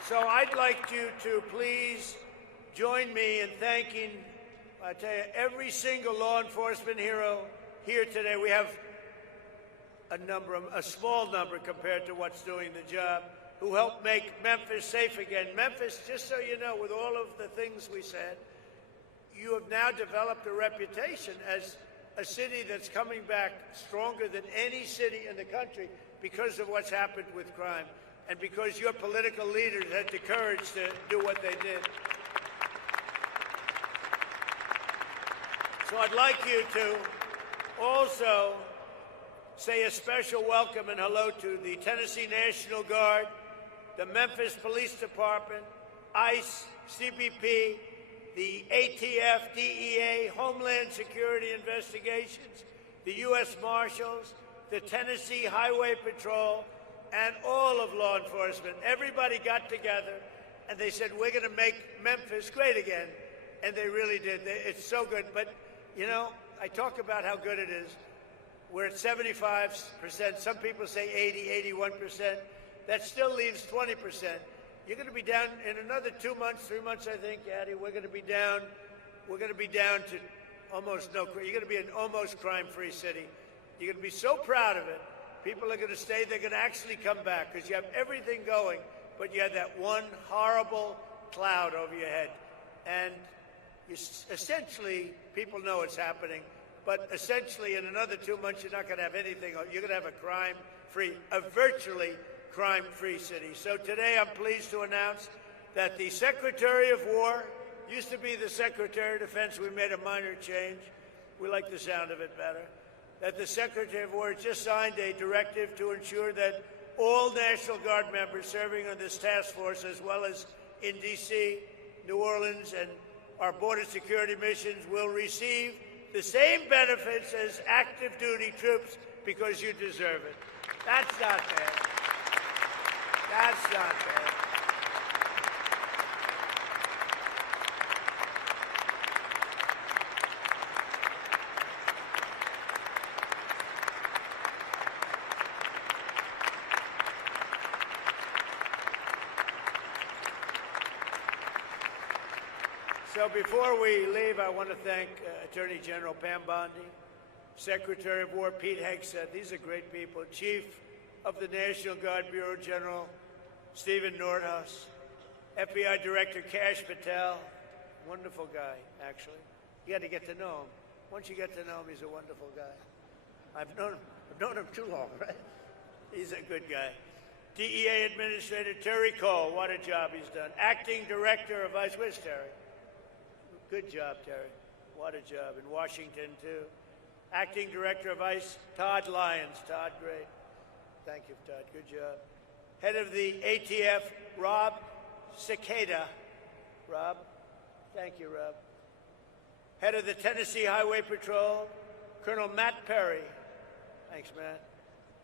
So I'd like you to please join me in thanking, I tell you, every single law enforcement hero here today. We have a small number compared to what's doing the job, who helped make Memphis safe again. Memphis, just so you know, with all of the things we said, you have now developed a reputation as a city that's coming back stronger than any city in the country because of what's happened with crime and because your political leaders had the courage to do what they did. So I'd like you to also say a special welcome and hello to the Tennessee National Guard, the Memphis Police Department, ICE, CBP, the ATF, DEA, Homeland Security Investigations, the U.S. Marshals, the Tennessee Highway Patrol, and all of law enforcement. Everybody got together, and they said, we're going to make Memphis great again. And they really did. It's so good. But, you know, I talk about how good it is. We're at 75%. Some people say 80, 81%. That still leaves 20%. You're going to be down in another 2 months, 3 months, I think, Addie. We're going to be down. We're going to be down to almost no crime. You're going to be an almost crime-free city. You're going to be so proud of it. People are going to stay. They're going to actually come back because you have everything going, but you have that one horrible cloud over your head. And you essentially, people know it's happening, but essentially in another 2 months, you're not going to have anything. You're going to have a virtually crime-free city. So today I'm pleased to announce that the Secretary of War used to be the Secretary of Defense. We made a minor change. We like the sound of it better. That the Secretary of War just signed a directive to ensure that all National Guard members serving on this task force, as well as in D.C., New Orleans, and our border security missions, will receive the same benefits as active duty troops because you deserve it. That's not bad. That's not bad. So before we leave, I want to thank Attorney General Pam Bondi, Secretary of War Pete Hegseth. These are great people. Chief of the National Guard Bureau General Stephen Nordhaus, FBI Director Kash Patel, wonderful guy, actually. You got to get to know him. Once you get to know him, he's a wonderful guy. I've known him too long, right? He's a good guy. DEA Administrator Terry Cole, what a job he's done. Acting Director of ICE, where's Terry? Good job, Terry. What a job. In Washington, too. Acting Director of ICE, Todd Lyons. Todd, great. Thank you, Todd. Good job. Head of the ATF, Rob Cicada. Rob. Thank you, Rob. Head of the Tennessee Highway Patrol, Colonel Matt Perry. Thanks, Matt.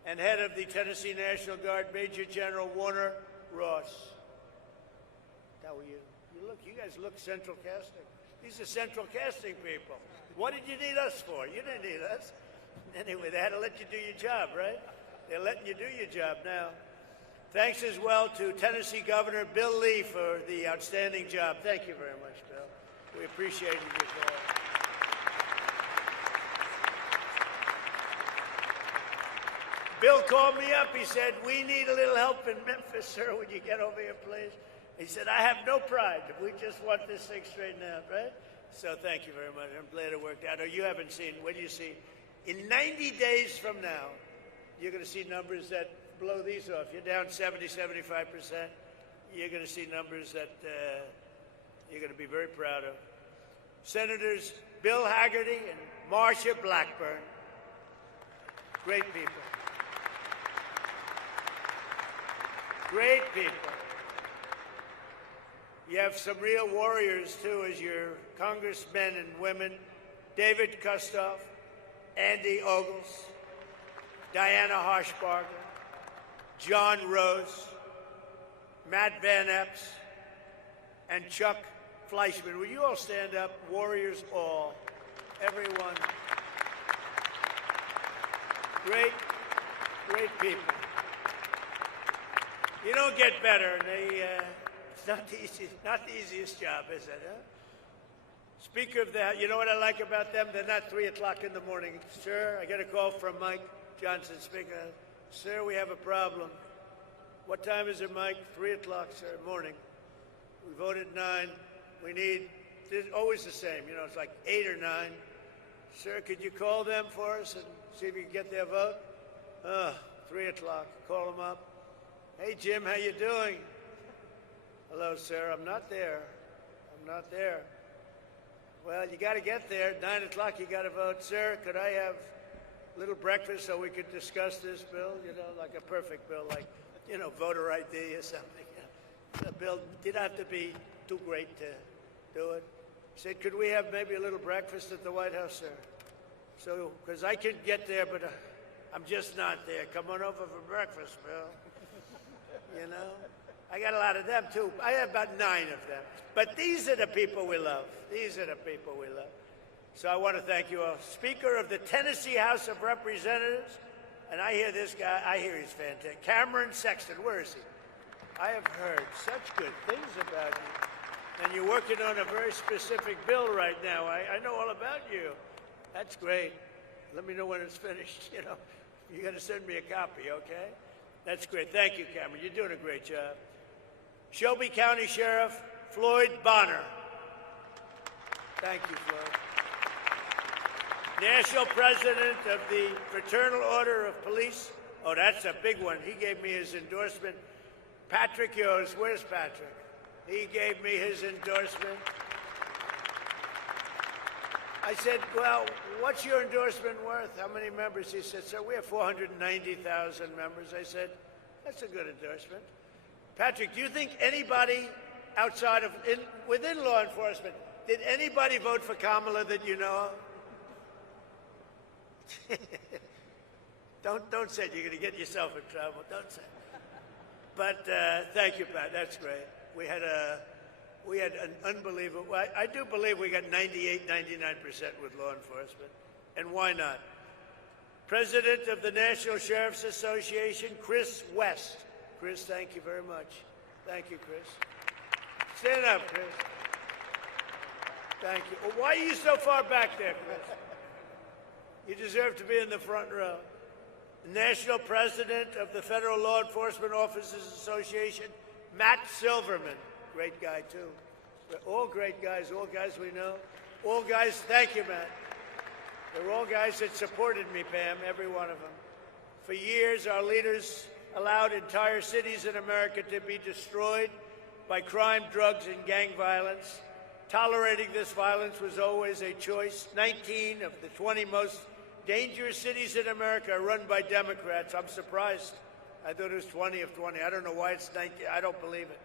And head of the Tennessee National Guard, Major General Warner Ross. How are you? You guys look central casting. These are central casting people. What did you need us for? You didn't need us. Anyway, they had to let you do your job, right? They're letting you do your job now. Thanks as well to Tennessee Governor Bill Lee for the outstanding job. Thank you very much, Bill. We appreciate your call. Bill called me up. He said, we need a little help in Memphis, sir. Would you get over here, please? He said, I have no pride. We just want this thing straightened out, right? So thank you very much. I'm glad it worked out. Oh, you haven't seen, what do you see? In 90 days from now, you're going to see numbers that blow these off. You're down 70, 75%. You're going to see numbers that you're going to be very proud of. Senators Bill Hagerty and Marsha Blackburn. Great people. Great people. You have some real warriors, too, as your congressmen and women. David Kustoff, Andy Ogles, Diana Harshbarger, John Rose, Matt Van Epps, and Chuck Fleischman. Will you all stand up? Warriors all. Everyone. Great, great people. You don't get better. It's not the easiest job, is it? Huh? Speaker of the, you know what I like about them? They're not 3 o'clock in the morning. Sir, I get a call from Mike Johnson, Speaker. Sir, we have a problem. What time is it, Mike? 3 o'clock, sir, morning. We voted 9. We need, it's always the same, you know, it's like 8 or 9. Sir, could you call them for us and see if you can get their vote? 3 o'clock. Call them up. Hey, Jim, how you doing? Hello, sir. I'm not there. I'm not there. Well, you got to get there. 9 o'clock, you got to vote. Sir, could I have a little breakfast so we could discuss this bill? You know, like a perfect bill, like, you know, voter ID or something. The bill didn't have to be too great to do it. He said, could we have maybe a little breakfast at the White House, sir? So, because I can get there, but I'm just not there. Come on over for breakfast, Bill. You know? I got a lot of them, too. I have about 9 of them. But these are the people we love. These are the people we love. So I want to thank you all. Speaker of the Tennessee House of Representatives, and I hear this guy, I hear he's fantastic. Cameron Sexton, where is he? I have heard such good things about you. And you're working on a very specific bill right now. I know all about you. That's great. Let me know when it's finished, you know. You got to send me a copy, okay? That's great. Thank you, Cameron. You're doing a great job. Shelby County Sheriff Floyd Bonner. Thank you, Floyd. National President of the Fraternal Order of Police. Oh, that's a big one. He gave me his endorsement. Patrick Yost. Where's Patrick? He gave me his endorsement. I said, well, what's your endorsement worth? How many members? He said, sir, we have 490,000 members. I said, that's a good endorsement. Patrick, do you think anybody outside of, within law enforcement, did anybody vote for Kamala that you know of? Don't say it. You're going to get yourself in trouble. Don't say it. But thank you, Pat. That's great. We had an unbelievable, I do believe we got 98, 99% with law enforcement. And why not? President of the National Sheriff's Association, Chris West. Chris, thank you very much. Thank you, Chris. Stand up, Chris. Thank you. Well, why are you so far back there, Chris? You deserve to be in the front row. The National President of the Federal Law Enforcement Officers Association, Matt Silverman. Great guy, too. All great guys, all guys we know. All guys, thank you, Matt. They're all guys that supported me, Pam, every one of them. For years, our leaders allowed entire cities in America to be destroyed by crime, drugs, and gang violence. Tolerating this violence was always a choice. 19 of the 20 most dangerous cities in America are run by Democrats. I'm surprised. I thought it was 20 of 20. I don't know why it's 19. I don't believe it.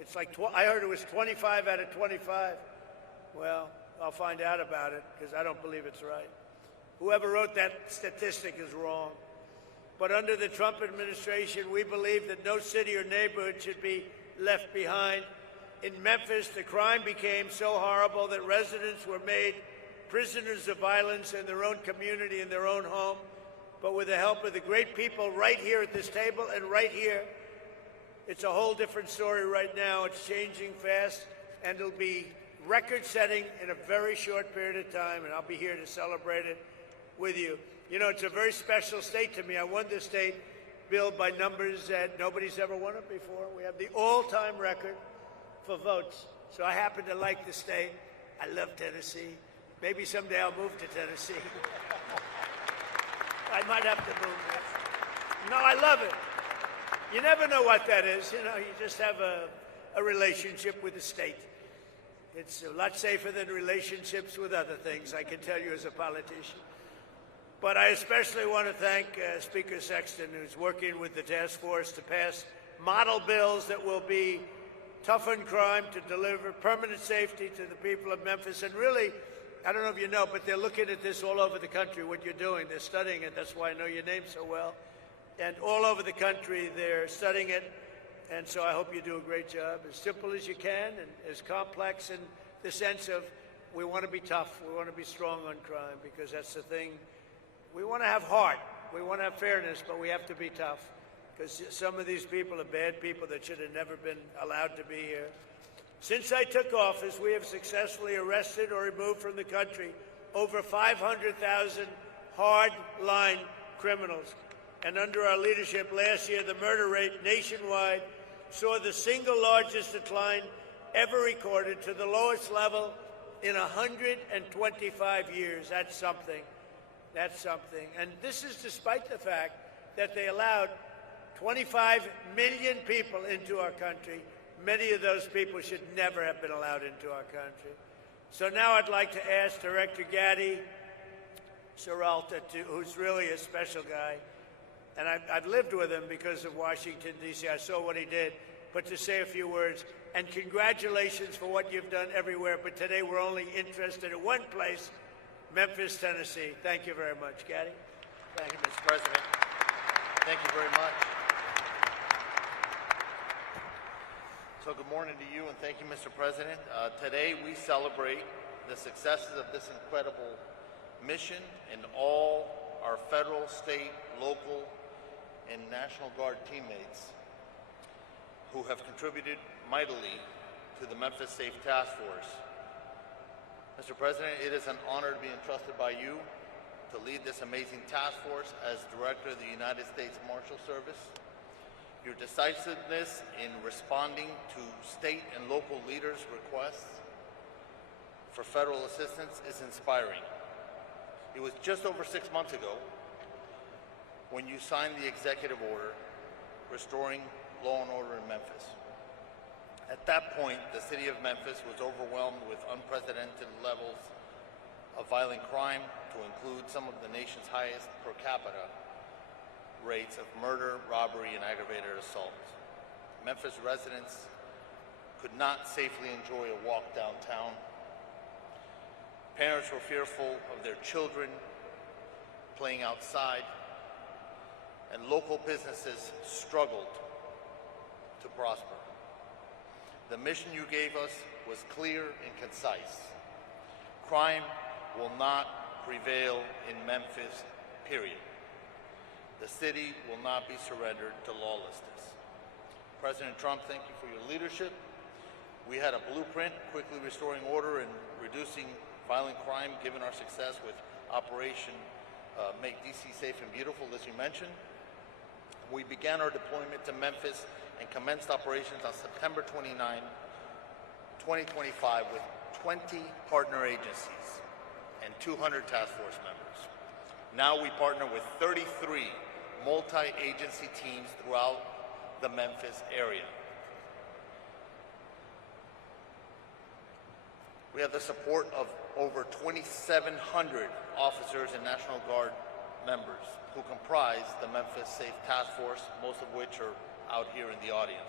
It's like, I heard it was 25 out of 25. Well, I'll find out about it because I don't believe it's right. Whoever wrote that statistic is wrong. But under the Trump administration, we believe that no city or neighborhood should be left behind. In Memphis, the crime became so horrible that residents were made prisoners of violence in their own community, in their own home. But with the help of the great people right here at this table and right here, it's a whole different story right now. It's changing fast, and it'll be record-setting in a very short period of time, and I'll be here to celebrate it with you. You know, it's a very special state to me. I won this state, Bill, by numbers that nobody's ever won it before. We have the all-time record for votes. So I happen to like the state. I love Tennessee. Maybe someday I'll move to Tennessee. I might have to move there. No, I love it. You never know what that is. You know, you just have a relationship with the state. It's a lot safer than relationships with other things, I can tell you as a politician. But I especially want to thank Speaker Sexton, who's working with the task force to pass model bills that will be toughen crime, to deliver permanent safety to the people of Memphis. And really, I don't know if you know, but they're looking at this all over the country, what you're doing. They're studying it. That's why I know your name so well. And all over the country, they're studying it. And so I hope you do a great job, as simple as you can and as complex in the sense of we want to be tough, we want to be strong on crime, because that's the thing. We want to have heart, we want to have fairness, but we have to be tough, because some of these people are bad people that should have never been allowed to be here. Since I took office, we have successfully arrested or removed from the country over 500,000 hard-line criminals. And under our leadership last year, the murder rate nationwide saw the single largest decline ever recorded to the lowest level in 125 years. That's something. That's something. And this is despite the fact that they allowed 25 million people into our country. Many of those people should never have been allowed into our country. So now I'd like to ask Director Gatti Seralta, who's really a special guy, and I've lived with him because of Washington, D.C. I saw what he did, but to say a few words. And congratulations for what you've done everywhere, but today we're only interested in one place, Memphis, Tennessee. Thank you very much. Gatti? Thank you, Mr. President. Thank you very much. So good morning to you, and thank you, Mr. President. Today we celebrate the successes of this incredible mission and all our federal, state, local, and National Guard teammates who have contributed mightily to the Memphis Safe Task Force. Mr. President, it is an honor to be entrusted by you to lead this amazing task force as Director of the United States Marshal Service. Your decisiveness in responding to state and local leaders' requests for federal assistance is inspiring. It was just over 6 months ago when you signed the executive order restoring law and order in Memphis. At that point, the city of Memphis was overwhelmed with unprecedented levels of violent crime, to include some of the nation's highest per capita rates of murder, robbery, and aggravated assault. Memphis residents could not safely enjoy a walk downtown. Parents were fearful of their children playing outside, and local businesses struggled to prosper. The mission you gave us was clear and concise. Crime will not prevail in Memphis, period. The city will not be surrendered to lawlessness. President Trump, thank you for your leadership. We had a blueprint, quickly restoring order and reducing violent crime, given our success with Operation Make D.C. Safe and Beautiful, as you mentioned. We began our deployment to Memphis and commenced operations on September 29, 2025, with 20 partner agencies and 200 task force members. Now we partner with 33 multi-agency teams throughout the Memphis area. We have the support of over 2,700 officers and National Guard members who comprise the Memphis Safe Task Force, most of which are out here in the audience.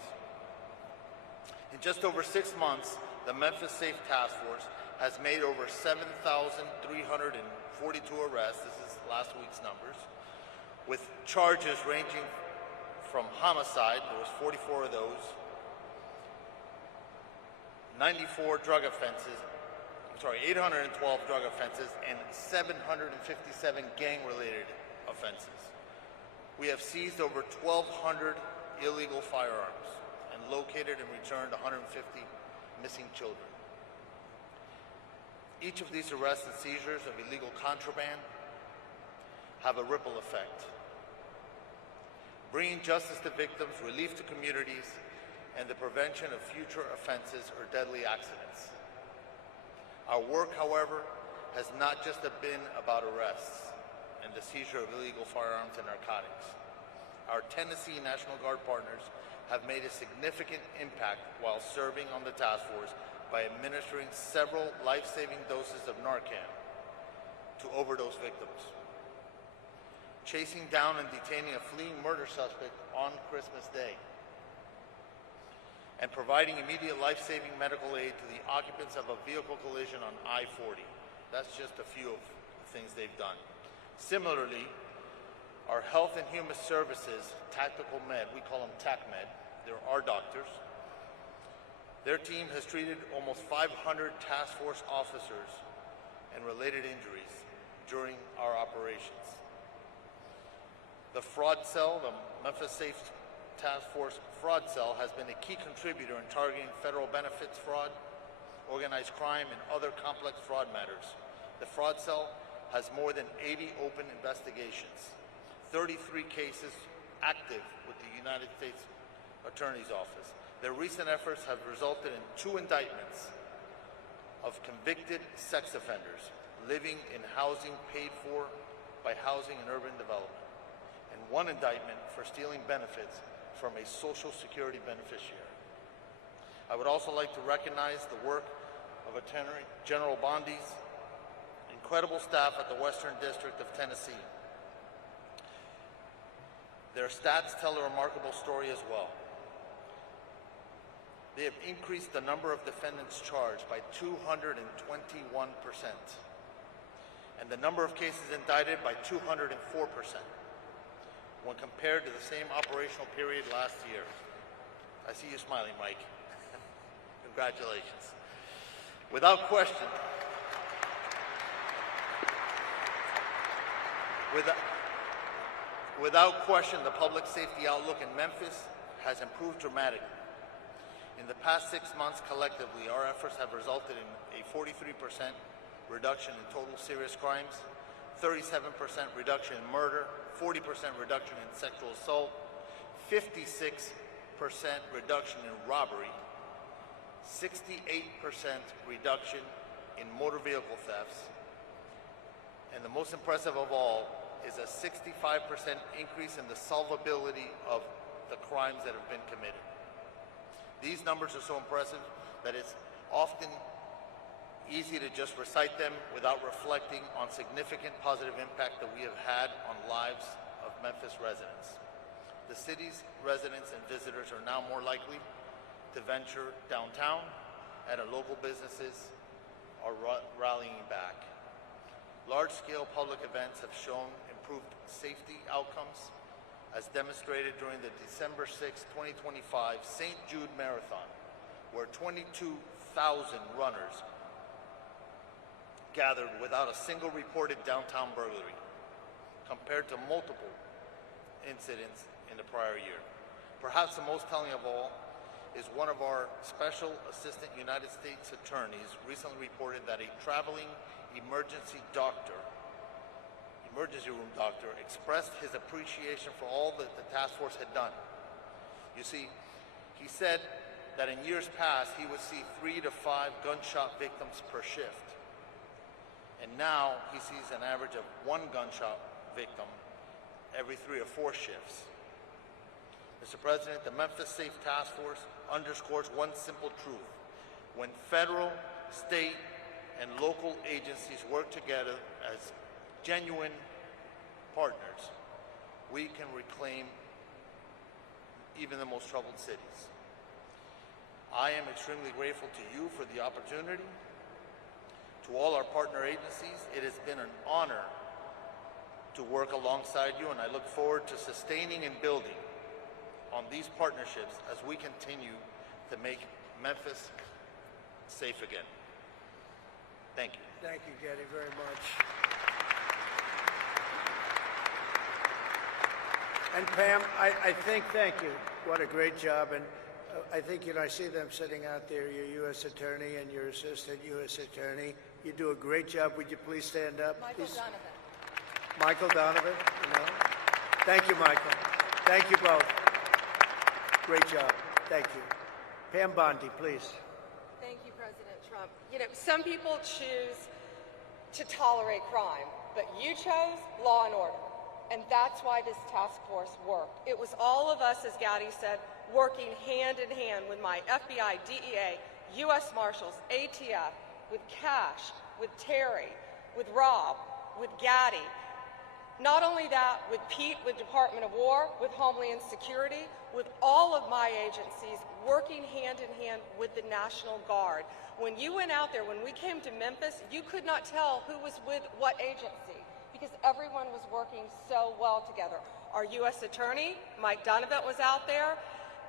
In just over 6 months, the Memphis Safe Task Force has made over 7,342 arrests, this is last week's numbers, with charges ranging from homicide, there was 44 of those, 812 drug offenses, and 757 gang-related offenses. We have seized over 1,200 illegal firearms and located and returned 150 missing children. Each of these arrests and seizures of illegal contraband have a ripple effect, bringing justice to victims, relief to communities, and the prevention of future offenses or deadly accidents. Our work, however, has not just been about arrests and the seizure of illegal firearms and narcotics. Our Tennessee National Guard partners have made a significant impact while serving on the task force by administering several life-saving doses of Narcan to overdose victims, chasing down and detaining a fleeing murder suspect on Christmas Day, and providing immediate life-saving medical aid to the occupants of a vehicle collision on I-40. That's just a few of the things they've done. Similarly, our Health and Human Services Tactical Med, we call them TACMED, they're our doctors. Their team has treated almost 500 task force officers and related injuries during our operations. The fraud cell, the Memphis Safe Task Force Fraud Cell, has been a key contributor in targeting federal benefits fraud, organized crime, and other complex fraud matters. The fraud cell has more than 80 open investigations, 33 cases active with the United States Attorney's Office. Their recent efforts have resulted in 2 indictments of convicted sex offenders living in housing paid for by Housing and Urban Development, and 1 indictment for stealing benefits from a Social Security beneficiary. I would also like to recognize the work of Attorney General Bondi's incredible staff at the Western District of Tennessee. Their stats tell a remarkable story as well. They have increased the number of defendants charged by 221%, and the number of cases indicted by 204% when compared to the same operational period last year. I see you smiling, Mike. Congratulations. Without question, the public safety outlook in Memphis has improved dramatically. In the past 6 months, collectively, our efforts have resulted in a 43% reduction in total serious crimes, 37% reduction in murder, 40% reduction in sexual assault, 56% reduction in robbery, 68% reduction in motor vehicle thefts, and the most impressive of all is a 65% increase in the solvability of the crimes that have been committed. These numbers are so impressive that it's often easy to just recite them without reflecting on significant positive impact that we have had on lives of Memphis residents. The city's residents and visitors are now more likely to venture downtown, and our local businesses are rallying back. Large-scale public events have shown improved safety outcomes, as demonstrated during the December 6, 2025 St. Jude Marathon, where 22,000 runners gathered without a single reported downtown burglary, compared to multiple incidents in the prior year. Perhaps the most telling of all is one of our Special Assistant United States Attorneys recently reported that a traveling emergency room doctor, expressed his appreciation for all that the task force had done. You see, he said that in years past he would see 3 to 5 gunshot victims per shift, and now he sees an average of 1 gunshot victim every 3 or 4 shifts. Mr. President, the Memphis Safe Task Force underscores one simple truth: when federal, state, and local agencies work together as genuine partners, we can reclaim even the most troubled cities. I am extremely grateful to you for the opportunity To all our partner agencies, it has been an honor to work alongside you, and I look forward to sustaining and building on these partnerships as we continue to make Memphis safe again. Thank you. Thank you, Getty, very much. And Pam, I think, thank you. What a great job. And I think, I see them sitting out there, your U.S. Attorney and your Assistant U.S. Attorney. You do a great job. Would you please stand up? Michael Please. Donovan. Michael Donovan, Thank you, Michael. Thank you both. Great job. Thank you. Pam Bondi, please. Thank you, President Trump. Some people choose to tolerate crime, but you chose law and order. And that's why this task force worked. It was all of us, as Gowdy said, working hand in hand with my FBI, DEA, U.S. Marshals, ATF, with Cash, with Terry, with Rob, with Gaddy. Not only that, with Pete, with Department of War, with Homeland Security, with all of my agencies, working hand in hand with the National Guard. When you went out there, when we came to Memphis, you could not tell who was with what agency because everyone was working so well together. Our U.S. Attorney, Mike Donovan, was out there.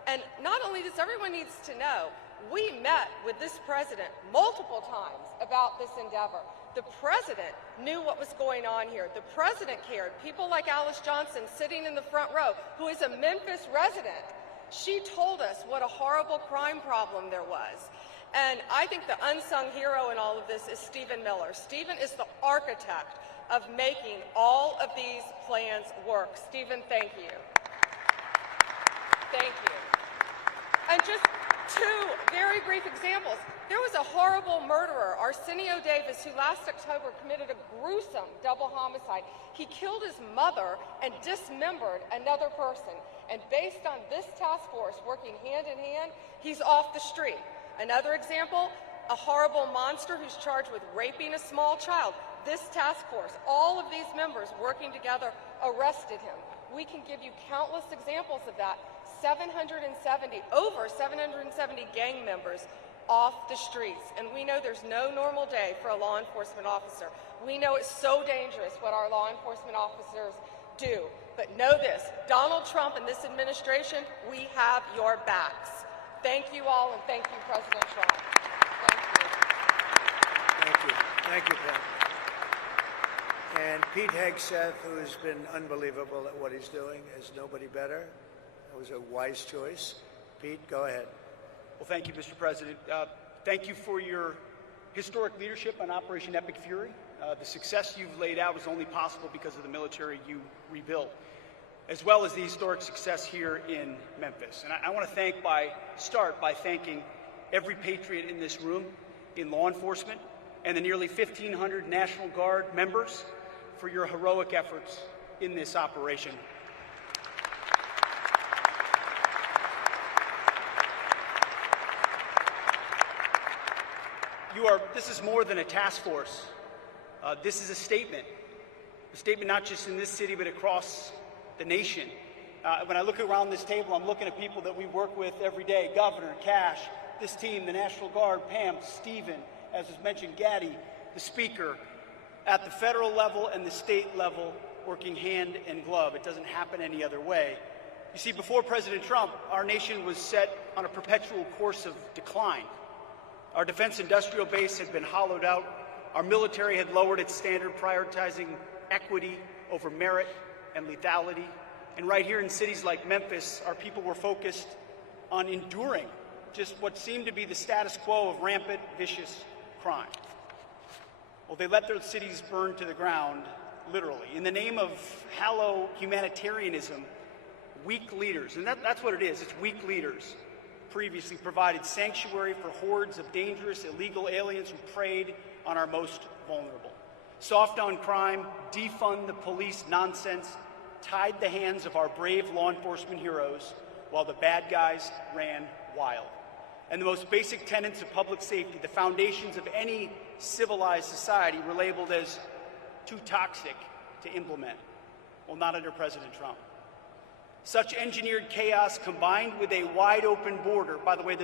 And not only this, everyone needs to know, we met with this president multiple times about this endeavor. The president knew what was going on here. The president cared. People like Alice Johnson sitting in the front row, who is a Memphis resident, she told us what a horrible crime problem there was. And I think the unsung hero in all of this is Stephen Miller. Stephen is the architect of making all of these plans work. Stephen, thank you. Thank you. And just two very brief examples. There was a horrible murderer, Arsenio Davis, who last October committed a gruesome double homicide. He killed his mother and dismembered another person. And based on this task force working hand in hand, he's off the street. Another example, a horrible monster who's charged with raping a small child. This task force, all of these members working together, arrested him. We can give you countless examples of that. Over 770 gang members off the streets. And we know there's no normal day for a law enforcement officer. We know it's so dangerous what our law enforcement officers do. But know this, Donald Trump and this administration, we have your backs. Thank you all, and thank you, President Trump. Thank you. Thank you. Thank you, Pam. And Pete Hegseth, who has been unbelievable at what he's doing, is nobody better. That was a wise choice. Pete, go ahead. Well, thank you, Mr. President. Thank you for your historic leadership on Operation Epic Fury. The success you've laid out was only possible because of the military you rebuilt, as well as the historic success here in Memphis. And I want to start by thanking every patriot in this room, in law enforcement, and the nearly 1,500 National Guard members for your heroic efforts in this operation. This is more than a task force. This is a statement not just in this city, but across the nation. When I look around this table, I'm looking at people that we work with every day: Governor, Cash, this team, the National Guard, Pam, Stephen, as was mentioned, Gaddy, the Speaker, at the federal level and the state level, working hand in glove. It doesn't happen any other way. You see, before President Trump, our nation was set on a perpetual course of decline. Our defense industrial base had been hollowed out. Our military had lowered its standard, prioritizing equity over merit and lethality. And right here in cities like Memphis, our people were focused on enduring just what seemed to be the status quo of rampant, vicious crime. Well, they let their cities burn to the ground, literally. In the name of hollow humanitarianism, weak leaders, and that's what it is, it's weak leaders, previously provided sanctuary for hordes of dangerous, illegal aliens who preyed on our most vulnerable. Soft on crime, defund the police nonsense tied the hands of our brave law enforcement heroes while the bad guys ran wild. And the most basic tenets of public safety, the foundations of any civilized society, were labeled as too toxic to implement. Well, not under President Trump. Such engineered chaos combined with a wide open border. By the way,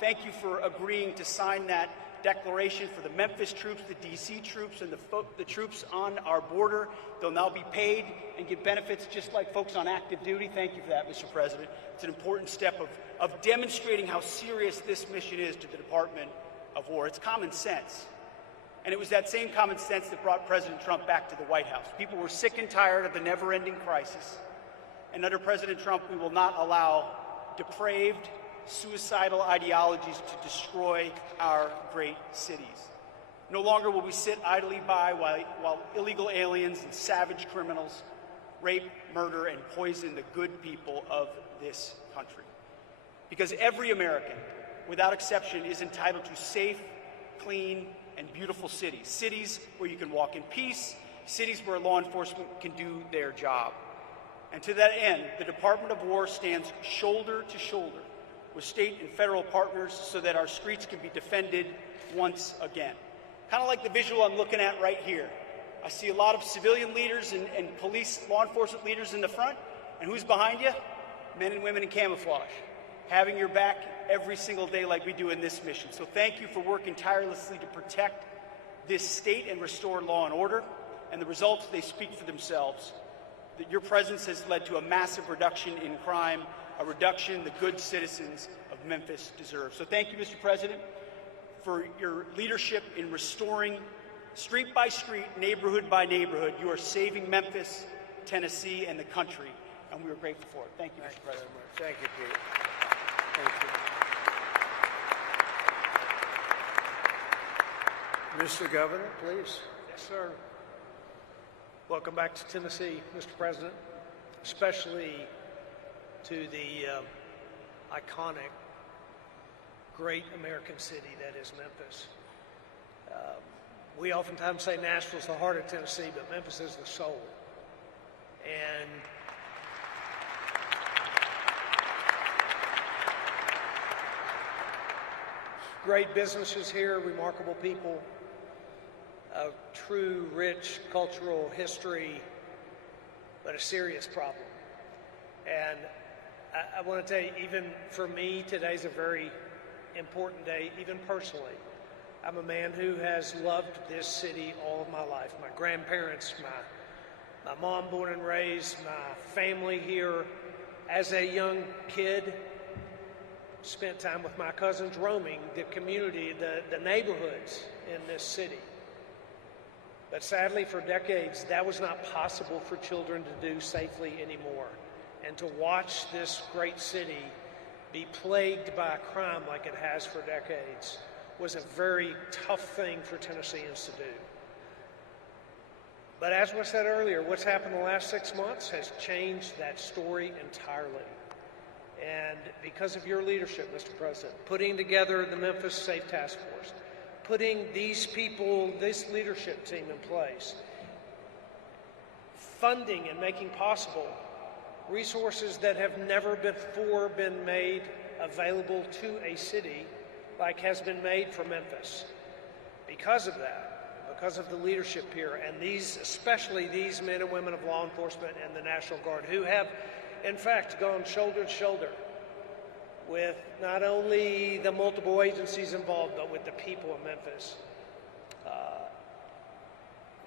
thank you for agreeing to sign that declaration for the Memphis troops, the DC troops, and the troops on our border. They'll now be paid and get benefits just like folks on active duty. Thank you for that, Mr. President. It's an important step of demonstrating how serious this mission is to the Department of War. It's common sense. And it was that same common sense that brought President Trump back to the White House. People were sick and tired of the never-ending crisis. And under President Trump, we will not allow depraved, suicidal ideologies to destroy our great cities. No longer will we sit idly by while illegal aliens and savage criminals rape, murder, and poison the good people of this country. Because every American, without exception, is entitled to safe, clean, and beautiful cities. Cities where you can walk in peace, cities where law enforcement can do their job. And to that end, the Department of War stands shoulder to shoulder with state and federal partners so that our streets can be defended once again. Kind of like the visual I'm looking at right here. I see a lot of civilian leaders and police, law enforcement leaders in the front. And who's behind you? Men and women in camouflage, having your back every single day like we do in this mission. So thank you for working tirelessly to protect this state and restore law and order. And the results, they speak for themselves. That your presence has led to a massive reduction in crime, a reduction the good citizens of Memphis deserve. So thank you, Mr. President, for your leadership in restoring street by street, neighborhood by neighborhood. You are saving Memphis, Tennessee, and the country, and we are grateful for it. Thank you, Mr. President. Thank you, Pete. Thank you. Mr. Governor, please. Yes, sir. Welcome back to Tennessee, Mr. President, especially to the iconic, great American city that is Memphis. We oftentimes say Nashville's the heart of Tennessee, but Memphis is the soul. And great businesses here, remarkable people, a true, rich cultural history, but a serious problem. And I want to tell you, even for me, today's a very important day, even personally. I'm a man who has loved this city all of my life. My grandparents, my mom born and raised, my family here. As a young kid, spent time with my cousins roaming the community, the neighborhoods in this city. But sadly, for decades, that was not possible for children to do safely anymore. And to watch this great city be plagued by crime like it has for decades was a very tough thing for Tennesseans to do. But as was said earlier, what's happened the last 6 months has changed that story entirely. And because of your leadership, Mr. President, putting together the Memphis Safe Task Force, putting these people, this leadership team in place, funding and making possible resources that have never before been made available to a city like has been made for Memphis. Because of that, because of the leadership here, and these, especially these men and women of law enforcement and the National Guard, who have, in fact, gone shoulder to shoulder with not only the multiple agencies involved, but with the people of Memphis.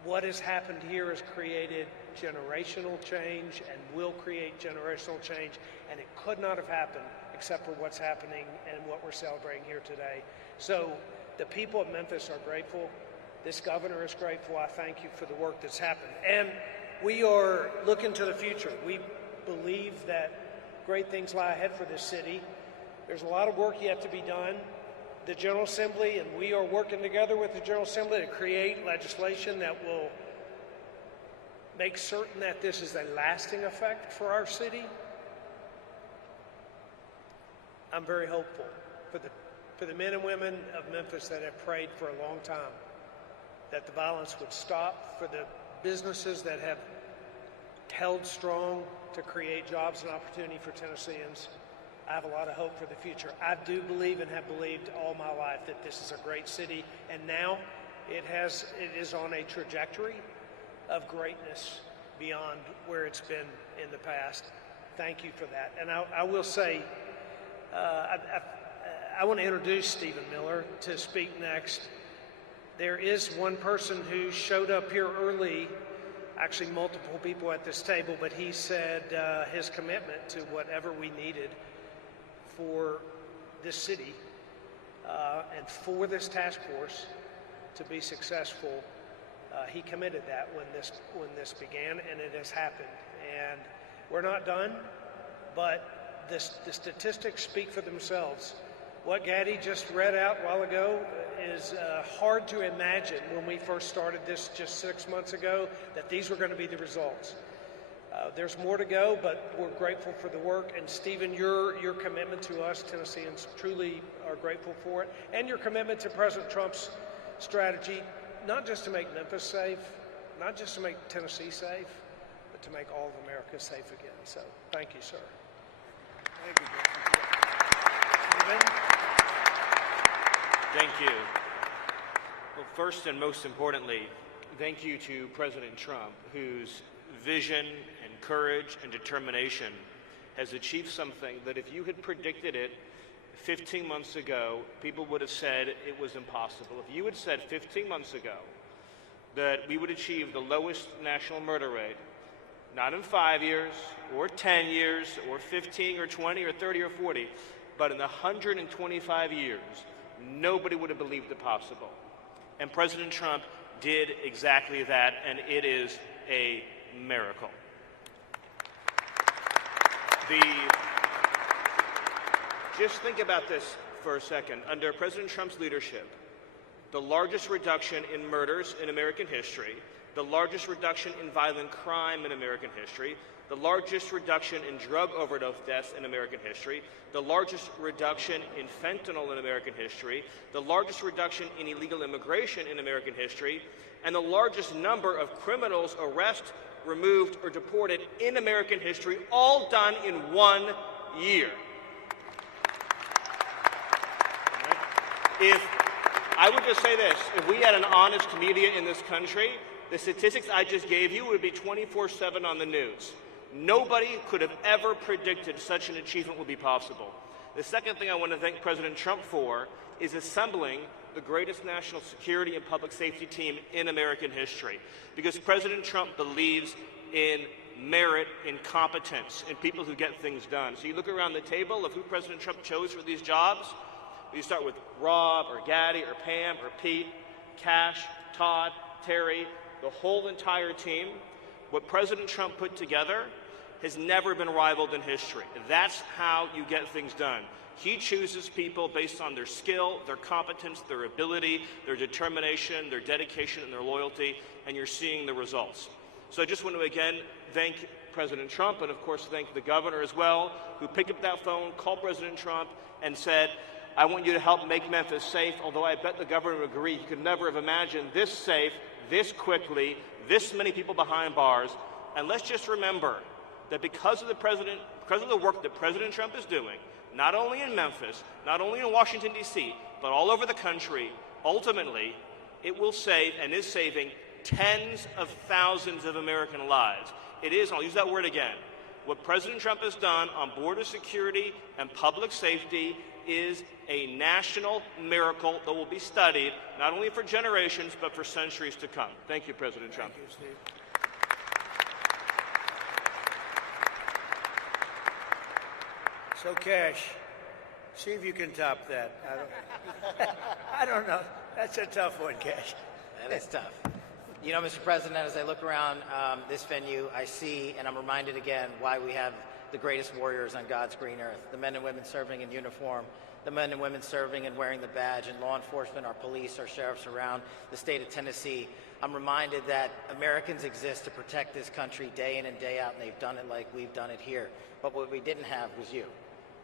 What has happened here has created generational change and will create generational change, and it could not have happened except for what's happening and what we're celebrating here today. So the people of Memphis are grateful. This governor is grateful. I thank you for the work that's happened. And we are looking to the future. We believe that great things lie ahead for this city. There's a lot of work yet to be done. The General Assembly, and we are working together with the General Assembly to create legislation that will make certain that this is a lasting effect for our city. I'm very hopeful for the men and women of Memphis that have prayed for a long time that the violence would stop, for the businesses that have held strong to create jobs and opportunity for Tennesseans. I have a lot of hope for the future. I do believe and have believed all my life that this is a great city, and now it is on a trajectory of greatness beyond where it's been in the past. thank you for that. And I will say, I want to introduce Stephen Miller to speak next. There is one person who showed up here early, actually multiple people at this table, but he said his commitment to whatever we needed for this city and for this task force to be successful. He committed that when this began, and it has happened. And we're not done, but the statistics speak for themselves. What Gaddy just read out a while ago is hard to imagine when we first started this just 6 months ago that these were going to be the results. There's more to go, but we're grateful for the work. And Stephen, your commitment to us, Tennesseans, truly are grateful for it. And your commitment to President Trump's strategy, not just to make Memphis safe, not just to make Tennessee safe, but to make all of America safe again. So thank you, sir. Thank you. Stephen? Thank you. Well, first and most importantly, thank you to President Trump, whose vision and courage and determination has achieved something that if you had predicted it 15 months ago, people would have said it was impossible. If you had said 15 months ago that we would achieve the lowest national murder rate, not in 5 years or 10 years or 15 or 20 or 30 or 40, but in 125 years, nobody would have believed it possible. And President Trump did exactly that, and it is a miracle. Just think about this for a second. Under President Trump's leadership, the largest reduction in murders in American history, the largest reduction in violent crime in American history, the largest reduction in drug overdose deaths in American history, the largest reduction in fentanyl in American history, the largest reduction in illegal immigration in American history, and the largest number of criminals arrested, removed, or deported in American history, all done in 1 year. If I would just say this, if we had an honest media in this country, the statistics I just gave you would be 24/7 on the news. Nobody could have ever predicted such an achievement would be possible. The second thing I want to thank President Trump for is assembling the greatest national security and public safety team in American history. Because President Trump believes in merit, in competence, in people who get things done. So you look around the table of who President Trump chose for these jobs. You start with Rob or Gaddy or Pam or Pete, Cash, Todd, Terry, the whole entire team. What President Trump put together has never been rivaled in history. That's how you get things done. He chooses people based on their skill, their competence, their ability, their determination, their dedication, and their loyalty, and you're seeing the results. So I just want to again thank President Trump, and of course thank the governor as well, who picked up that phone, called President Trump, and said, I want you to help make Memphis safe, although I bet the governor would agree he could never have imagined this safe, this quickly, this many people behind bars. And let's just remember that because of the work that President Trump is doing, not only in Memphis, not only in Washington, D.C., but all over the country, ultimately, it will save and is saving tens of thousands of American lives. It is, and I'll use that word again, what President Trump has done on border security and public safety is a national miracle that will be studied not only for generations, but for centuries to come. Thank you, President Trump. Thank you, Steve. So, Cash, see if you can top that. I don't know. That's a tough one, Cash. That is tough. You know, Mr. President, as I look around this venue, I see, and I'm reminded again, why we have the greatest warriors on God's green earth, the men and women serving in uniform, the men and women serving and wearing the badge, and law enforcement, our police, our sheriffs around the state of Tennessee. I'm reminded that Americans exist to protect this country day in and day out, and they've done it like we've done it here. But what we didn't have was you.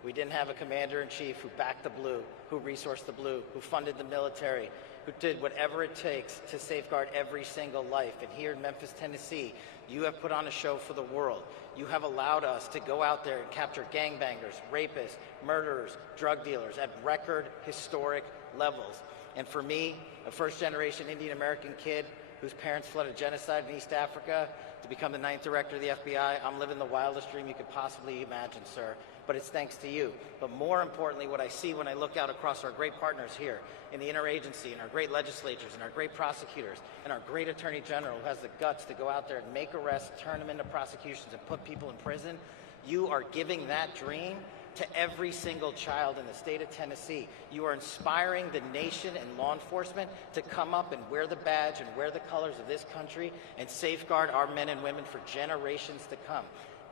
We didn't have a commander-in-chief who backed the blue, who resourced the blue, who funded the military, who did whatever it takes to safeguard every single life. And here in Memphis, Tennessee, you have put on a show for the world. You have allowed us to go out there and capture gangbangers, rapists, murderers, drug dealers at record historic levels. And for me, a first-generation Indian American kid, whose parents fled a genocide in East Africa to become the 9th director of the FBI. I'm living the wildest dream you could possibly imagine, sir. But it's thanks to you. But more importantly, what I see when I look out across our great partners here in the interagency, and our great legislators, and our great prosecutors, and our great attorney general who has the guts to go out there and make arrests, turn them into prosecutions, and put people in prison, you are giving that dream to every single child in the state of Tennessee. You are inspiring the nation and law enforcement to come up and wear the badge and wear the colors of this country and safeguard our men and women for generations to come.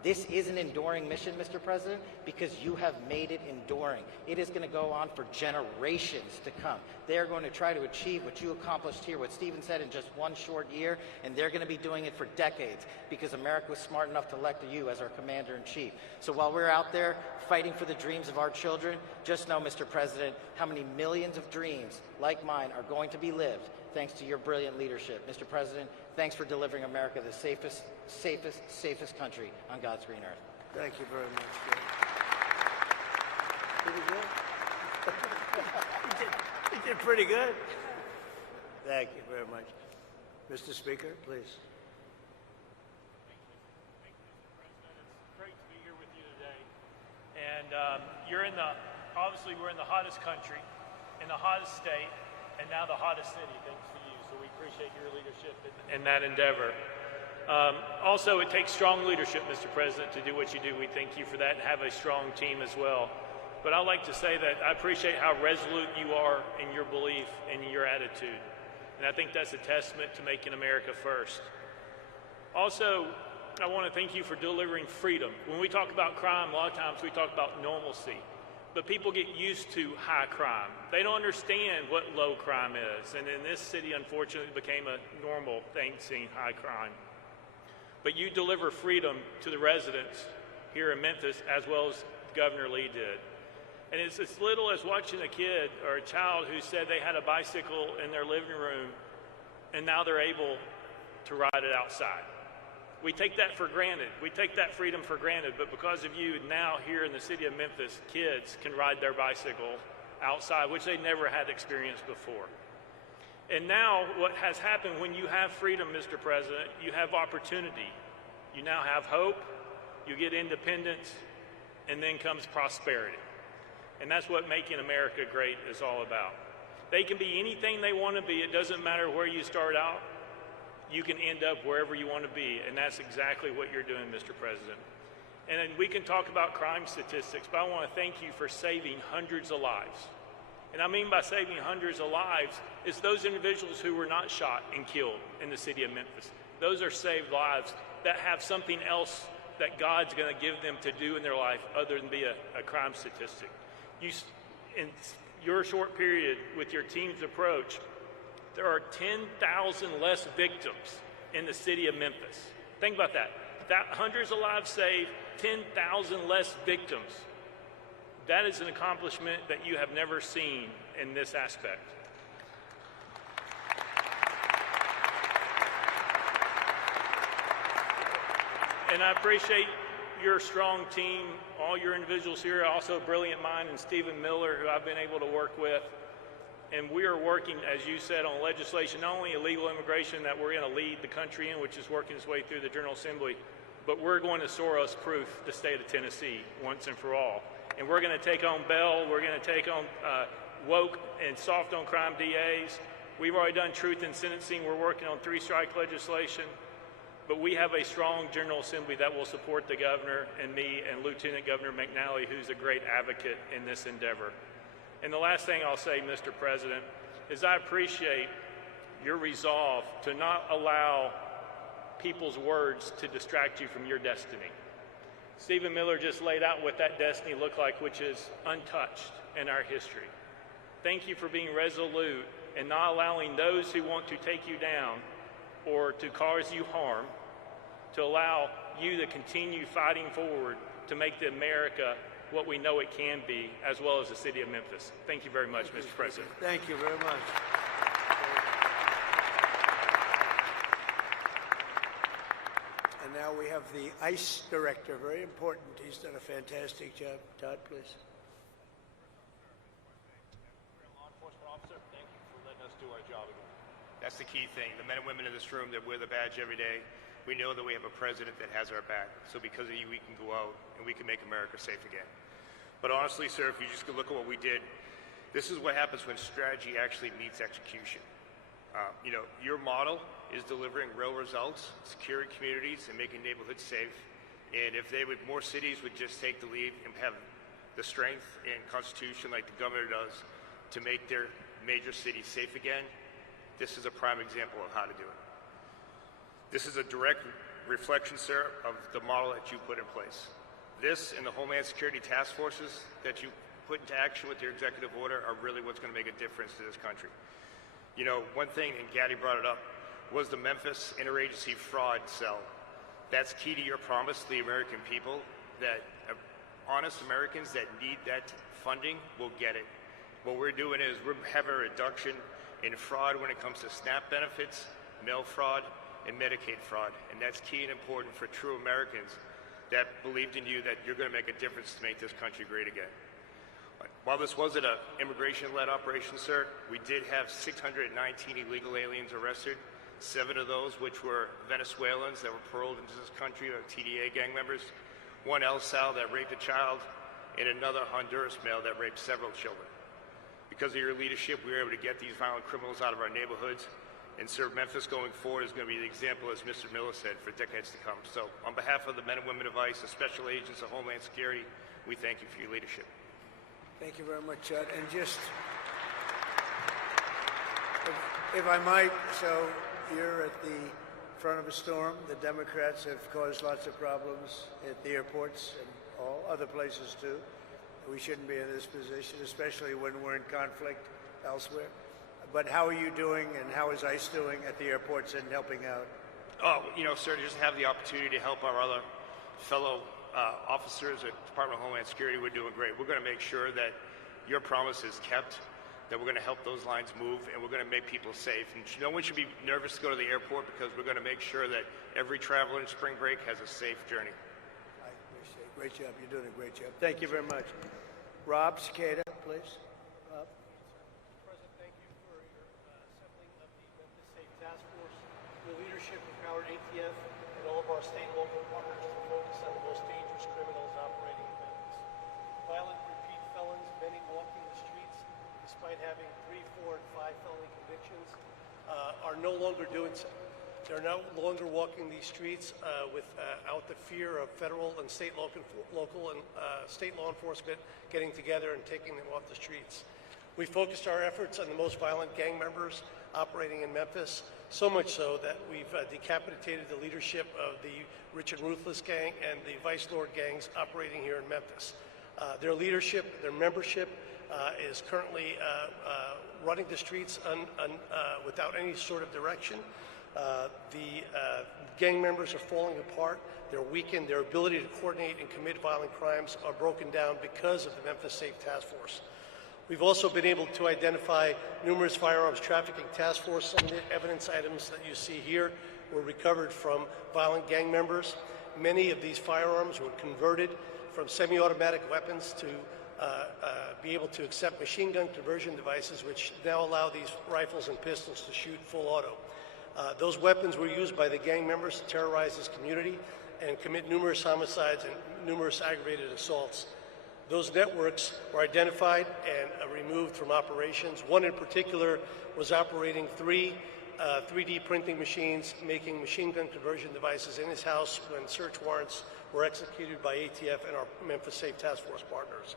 This is an enduring mission, Mr. President, because you have made it enduring. It is going to go on for generations to come. They are going to try to achieve what you accomplished here, what Stephen said, in just one short year, and they're going to be doing it for decades because America was smart enough to elect you as our commander-in-chief. So while we're out there fighting for the dreams of our children, just know, Mr. President, how many millions of dreams like mine are going to be lived thanks to your brilliant leadership. Mr. President, thanks for delivering America the safest country on God's green earth. Thank you very much, Jay. Pretty good. He did pretty good. Thank you very much. Mr. Speaker, please. It's great to be here with you today. And obviously we're in the hottest country, in the hottest state, and now the hottest city, thanks to you. So we appreciate your leadership in that endeavor. Also, it takes strong leadership, Mr. President, to do what you do. We thank you for that and have a strong team as well. But I'd like to say that I appreciate how resolute you are in your belief and your attitude. And I think that's a testament to making America first. Also, I want to thank you for delivering freedom. When we talk about crime, a lot of times we talk about normalcy. But people get used to high crime. They don't understand what low crime is. And in this city, unfortunately, it became a normal thing, seeing high crime. But you deliver freedom to the residents here in Memphis, as well as Governor Lee did. And it's as little as watching a kid or a child who said they had a bicycle in their living room, and now they're able to ride it outside. We take that for granted. We take that freedom for granted, but because of you, now here in the city of Memphis, kids can ride their bicycle outside, which they never had experienced before. And now what has happened, when you have freedom, Mr. President, you have opportunity. You now have hope, you get independence, and then comes prosperity. And that's what making America great is all about. They can be anything they want to be. It doesn't matter where you start out. You can end up wherever you want to be, and that's exactly what you're doing, Mr. President. And then we can talk about crime statistics, but I want to thank you for saving hundreds of lives. And I mean by saving hundreds of lives is those individuals who were not shot and killed in the city of Memphis. Those are saved lives that have something else that God's going to give them to do in their life other than be a crime statistic. In your short period with your team's approach, there are 10,000 less victims in the city of Memphis. Think about that. Hundreds of lives saved, 10,000 less victims. That is an accomplishment that you have never seen in this aspect. And I appreciate your strong team, all your individuals here, also a brilliant mind, and Stephen Miller, who I've been able to work with. And we are working, as you said, on legislation, not only illegal immigration that we're going to lead the country in, which is working its way through the General Assembly, but we're going to Soros-proof the state of Tennessee once and for all. And we're going to take on bail, we're going to take on woke and soft on crime DAs. We've already done truth in sentencing. We're working on 3-strike legislation. But we have a strong General Assembly that will support the governor and me and Lieutenant Governor McNally, who's a great advocate in this endeavor. And the last thing I'll say, Mr. President, is I appreciate your resolve to not allow people's words to distract you from your destiny. Stephen Miller just laid out what that destiny looked like, which is untouched in our history. Thank you for being resolute and not allowing those who want to take you down or to cause you harm to allow you to continue fighting forward to make the America what we know it can be, as well as the city of Memphis. Thank you very much, Mr. President. Thank you very much. And now we have the ICE director, very important. He's done a fantastic job. Todd, please. Law enforcement officer, thank you for letting us do our job again. That's the key thing. The men and women in this room that wear the badge every day, we know that we have a president that has our back. So because of you, we can go out and we can make America safe again. But honestly, sir, if you just look at what we did, this is what happens when strategy actually meets execution. Your model is delivering real results, securing communities and making neighborhoods safe. And if more cities would just take the lead and have the strength and constitution like the governor does to make their major cities safe again, this is a prime example of how to do it. This is a direct reflection, sir, of the model that you put in place. This and the Homeland Security task forces that you put into action with your executive order are really what's going to make a difference to this country. One thing, and Gaddy brought it up, was the Memphis Interagency Fraud Cell. That's key to your promise to the American people that honest Americans that need that funding will get it. What we're doing is we're having a reduction in fraud when it comes to SNAP benefits, mail fraud, and Medicaid fraud. And that's key and important for true Americans that believed in you that you're going to make a difference to make this country great again. While this wasn't an immigration-led operation, sir, we did have 619 illegal aliens arrested, 7 of those which were Venezuelans that were paroled into this country or TDA gang members, 1 El Sal that raped a child, and another Honduras male that raped several children. Because of your leadership, we were able to get these violent criminals out of our neighborhoods, and sir, Memphis going forward is going to be the example, as Mr. Miller said, for decades to come. So on behalf of the men and women of ICE, the special agents of Homeland Security, we thank you for your leadership. Thank you very much, Judd. And just, if I might, so you're at the front of a storm. The Democrats have caused lots of problems at the airports and all other places too. We shouldn't be in this position, especially when we're in conflict elsewhere. But how are you doing, and how is ICE doing at the airports and helping out? Oh, sir, just have the opportunity to help our other fellow officers at Department of Homeland Security. We're doing great. We're going to make sure that your promise is kept, that we're going to help those lines move, and we're going to make people safe. And no one should be nervous to go to the airport, because we're going to make sure that every traveler in spring break has a safe journey. I appreciate it. Great job. You're doing a great job. Thank you very much. Rob Cicada, please. Rob. President, thank you for your assembling of the Memphis Safe Task Force. Your leadership empowered ATF and all of our state and local partners to focus on the most dangerous criminals operating in Memphis. Violent repeat felons, many walking the streets despite having 3, 4, and 5 felony convictions, are no longer doing so. They're no longer walking these streets without the fear of federal and state local and state law enforcement getting together and taking them off the streets. We focused our efforts on the most violent gang members operating in Memphis, so much so that we've decapitated the leadership of the Rich and Ruthless gang and the Vice Lord gangs operating here in Memphis. Their leadership, their membership is currently running the streets without any sort of direction. The gang members are falling apart. They're weakened. Their ability to coordinate and commit violent crimes are broken down because of the Memphis Safe Task Force. We've also been able to identify numerous firearms trafficking task force. Some of the evidence items that you see here were recovered from violent gang members. Many of these firearms were converted from semi-automatic weapons to be able to accept machine gun conversion devices, which now allow these rifles and pistols to shoot full auto. Those weapons were used by the gang members to terrorize this community and commit numerous homicides and numerous aggravated assaults. Those networks were identified and removed from operations. One in particular was operating 3 3D printing machines, making machine gun conversion devices in his house when search warrants were executed by ATF and our Memphis Safe Task Force partners.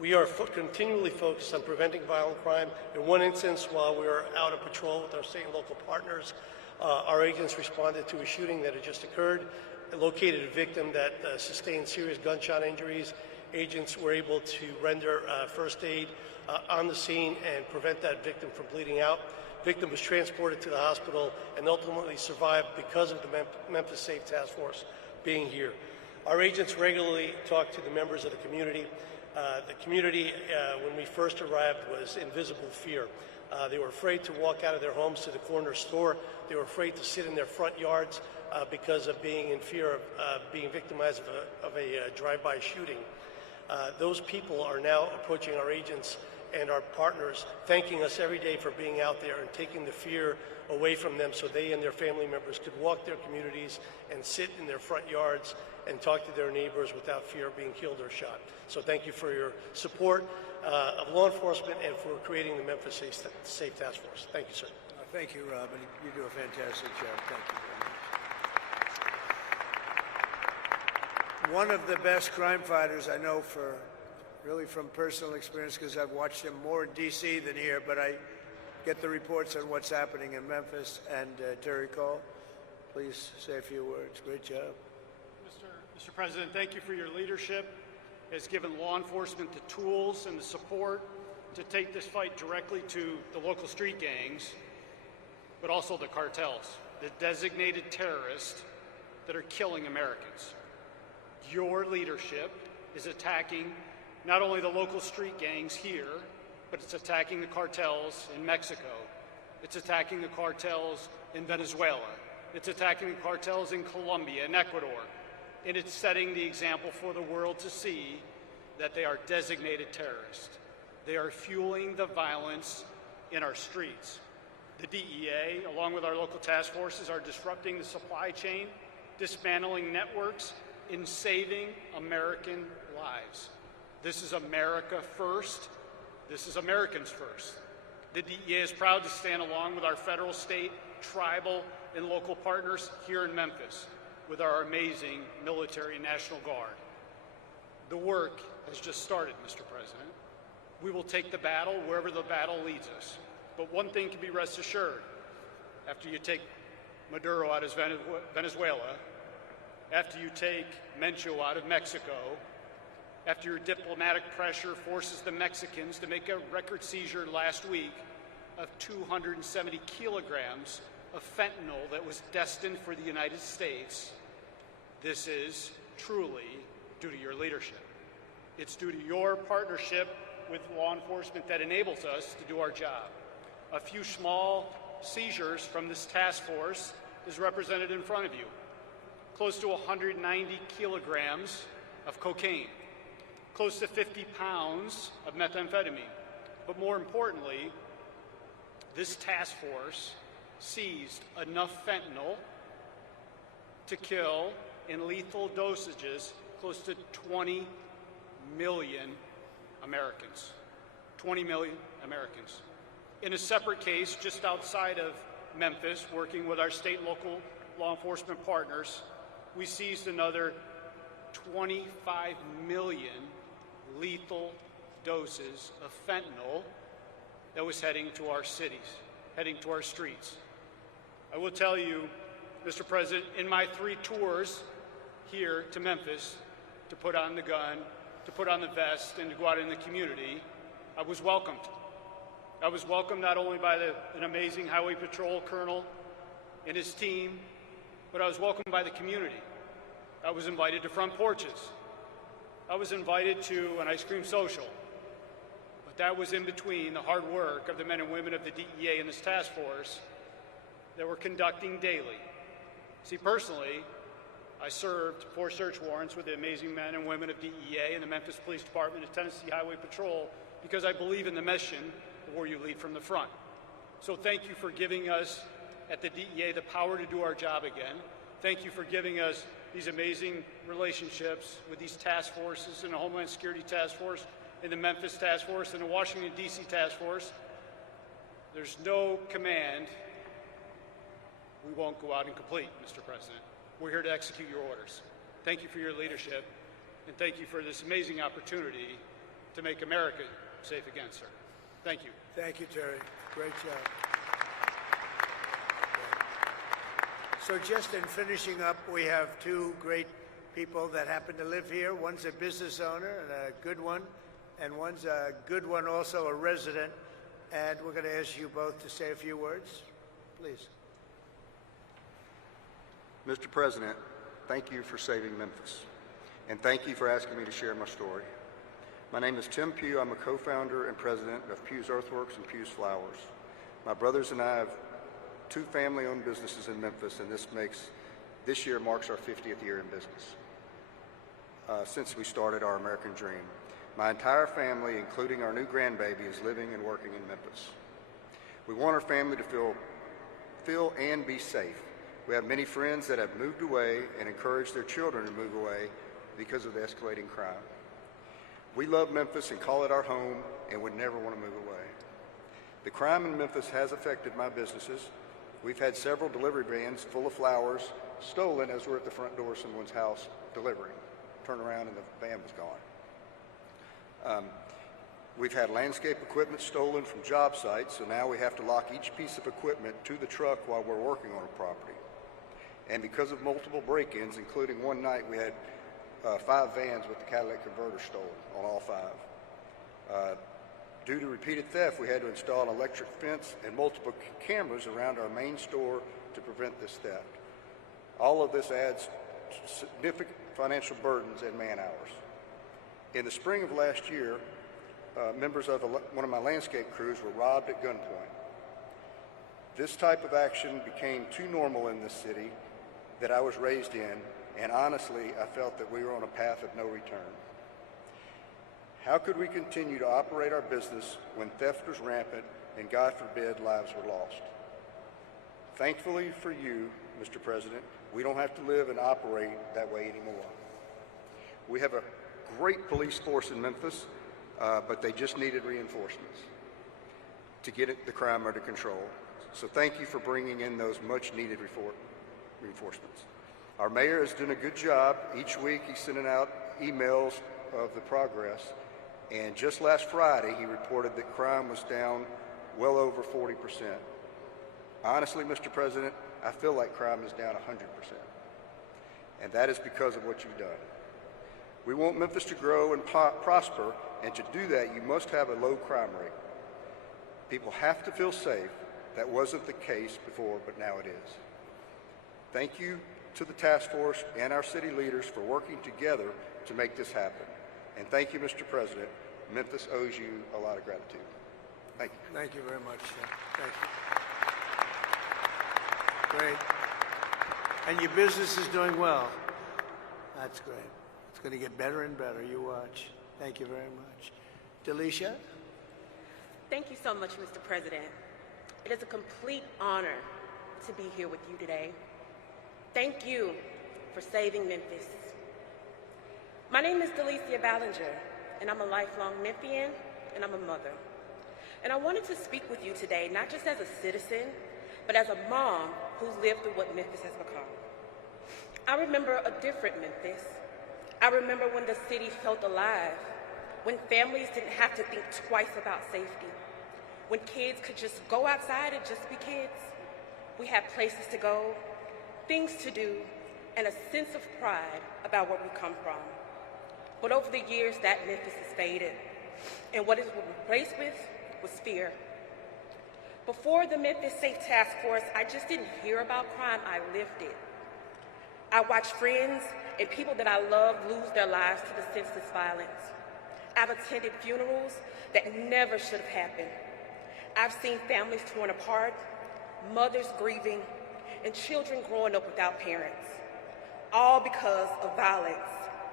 We are continually focused on preventing violent crime. In one instance, while we were out on patrol with our state and local partners, our agents responded to a shooting that had just occurred, located a victim that sustained serious gunshot injuries. Agents were able to render first aid on the scene and prevent that victim from bleeding out. Victim was transported to the hospital and ultimately survived because of the Memphis Safe Task Force being here. Our agents regularly talk to the members of the community. The community, when we first arrived, was in visible fear. They were afraid to walk out of their homes to the corner store. They were afraid to sit in their front yards because of being in fear of being victimized of a drive-by shooting. Those people are now approaching our agents and our partners thanking us every day for being out there and taking the fear away from them so they and their family members could walk their communities and sit in their front yards and talk to their neighbors without fear of being killed or shot. So thank you for your support of law enforcement and for creating the Memphis Safe Task Force. Thank you, sir. Thank you, Robin. You do a fantastic job. Thank you very much. One of the best crime fighters I know really from personal experience, because I've watched him more in D.C. than here, but I get the reports on what's happening in Memphis. And Terry Cole, please say a few words. Great job. Mr. President, thank you for your leadership. It's given law enforcement the tools and the support to take this fight directly to the local street gangs, but also the cartels, the designated terrorists that are killing Americans. Your leadership is attacking not only the local street gangs here, but it's attacking the cartels in Mexico. It's attacking the cartels in Venezuela. It's attacking the cartels in Colombia and Ecuador. And it's setting the example for the world to see that they are designated terrorists. They are fueling the violence in our streets. The DEA, along with our local task forces, are disrupting the supply chain, dismantling networks, and saving American lives. This is America first. This is Americans first. The DEA is proud to stand along with our federal, state, tribal, and local partners here in Memphis with our amazing military and National Guard. The work has just started, Mr. President. We will take the battle wherever the battle leads us. But one thing can be rest assured. After you take Maduro out of Venezuela, after you take Mencho out of Mexico, after your diplomatic pressure forces the Mexicans to make a record seizure last week of 270 kilograms of fentanyl that was destined for the United States, this is truly due to your leadership. It's due to your partnership with law enforcement that enables us to do our job. A few small seizures from this task force is represented in front of you. Close to 190 kilograms of cocaine, close to 50 pounds of methamphetamine. But more importantly, this task force seized enough fentanyl to kill in lethal dosages close to 20 million Americans. 20 million Americans. In a separate case just outside of Memphis, working with our state and local law enforcement partners, we seized another 25 million lethal doses of fentanyl that was heading to our cities, heading to our streets. I will tell you, Mr. President, in my 3 tours here to Memphis to put on the gun, to put on the vest, and to go out in the community, I was welcomed. I was welcomed not only by an amazing Highway Patrol colonel and his team, but I was welcomed by the community. I was invited to front porches. I was invited to an ice cream social. But that was in between the hard work of the men and women of the DEA and this task force that we're conducting daily. See, personally, I served 4 search warrants with the amazing men and women of DEA and the Memphis Police Department and Tennessee Highway Patrol because I believe in the mission of where you lead from the front. So thank you for giving us at the DEA the power to do our job again. Thank you for giving us these amazing relationships with these task forces and the Homeland Security Task Force and the Memphis Task Force and the Washington, D.C. Task Force. There's no command we won't go out and complete, Mr. President. We're here to execute your orders. Thank you for your leadership, and thank you for this amazing opportunity to make America safe again, sir. Thank you. Thank you, Terry. Great job. So just in finishing up, we have 2 great people that happen to live here. One's a business owner and a good one, and one's a good one also, a resident. And we're going to ask you both to say a few words, please. Mr. President, thank you for saving Memphis, and thank you for asking me to share my story. My name is Tim Pugh. I'm a co-founder and president of Pugh's Earthworks and Pugh's Flowers. My brothers and I have 2 family-owned businesses in Memphis, and this year marks our 50th year in business since we started our American dream. My entire family, including our new grandbaby, is living and working in Memphis. We want our family to feel and be safe. We have many friends that have moved away and encourage their children to move away because of the escalating crime. We love Memphis and call it our home and would never want to move away. The crime in Memphis has affected my businesses. We've had several delivery vans full of flowers stolen as we're at the front door of someone's house delivering. Turn around and the van was gone. We've had landscape equipment stolen from job sites, so now we have to lock each piece of equipment to the truck while we're working on a property. And because of multiple break-ins, including one night we had 5 vans with the catalytic converter stolen on all 5. Due to repeated theft, we had to install an electric fence and multiple cameras around our main store to prevent this theft. All of this adds significant financial burdens and man hours. In the spring of last year, members of one of my landscape crews were robbed at gunpoint. This type of action became too normal in this city that I was raised in, and honestly, I felt that we were on a path of no return. How could we continue to operate our business when theft was rampant and, God forbid, lives were lost? Thankfully for you, Mr. President, we don't have to live and operate that way anymore. We have a great police force in Memphis, but they just needed reinforcements to get the crime under control. So thank you for bringing in those much-needed reinforcements. Our mayor is doing a good job. Each week he's sending out emails of the progress. And just last Friday, he reported that crime was down well over 40%. Honestly, Mr. President, I feel like crime is down 100%. And that is because of what you've done. We want Memphis to grow and prosper, and to do that, you must have a low crime rate. People have to feel safe. That wasn't the case before, but now it is. Thank you to the task force and our city leaders for working together to make this happen. And thank you, Mr. President. Memphis owes you a lot of gratitude. Thank you. Thank you very much. Thank you. Great. And your business is doing well. That's great. It's going to get better and better. You watch. Thank you very much. Delisha? Thank you so much, Mr. President. It is a complete honor to be here with you today. Thank you for saving Memphis. My name is Delicia Ballinger, and I'm a lifelong Memphian, and I'm a mother. And I wanted to speak with you today, not just as a citizen, but as a mom who's lived through what Memphis has become. I remember a different Memphis. I remember when the city felt alive, when families didn't have to think twice about safety, when kids could just go outside and just be kids. We had places to go, things to do, and a sense of pride about where we come from. But over the years, that Memphis has faded, and what it was replaced with was fear. Before the Memphis Safe Task Force, I just didn't hear about crime, I lived it. I watched friends and people that I loved lose their lives to the senseless violence. I've attended funerals that never should have happened. I've seen families torn apart, mothers grieving, and children growing up without parents, all because of violence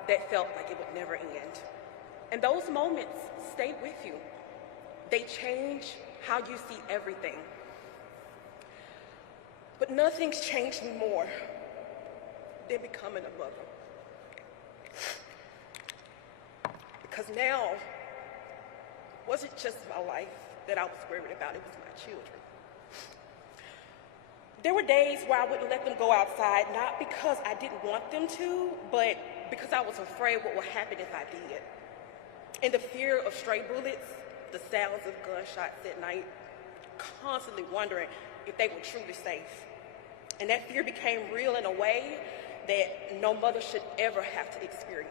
that felt like it would never end. And those moments stay with you. They change how you see everything. But nothing's changed me more than becoming a mother. Because now, it wasn't just my life that I was worried about, it was my children. There were days where I wouldn't let them go outside, not because I didn't want them to, but because I was afraid what would happen if I did. And the fear of stray bullets, the sounds of gunshots at night, constantly wondering if they were truly safe. And that fear became real in a way that no mother should ever have to experience.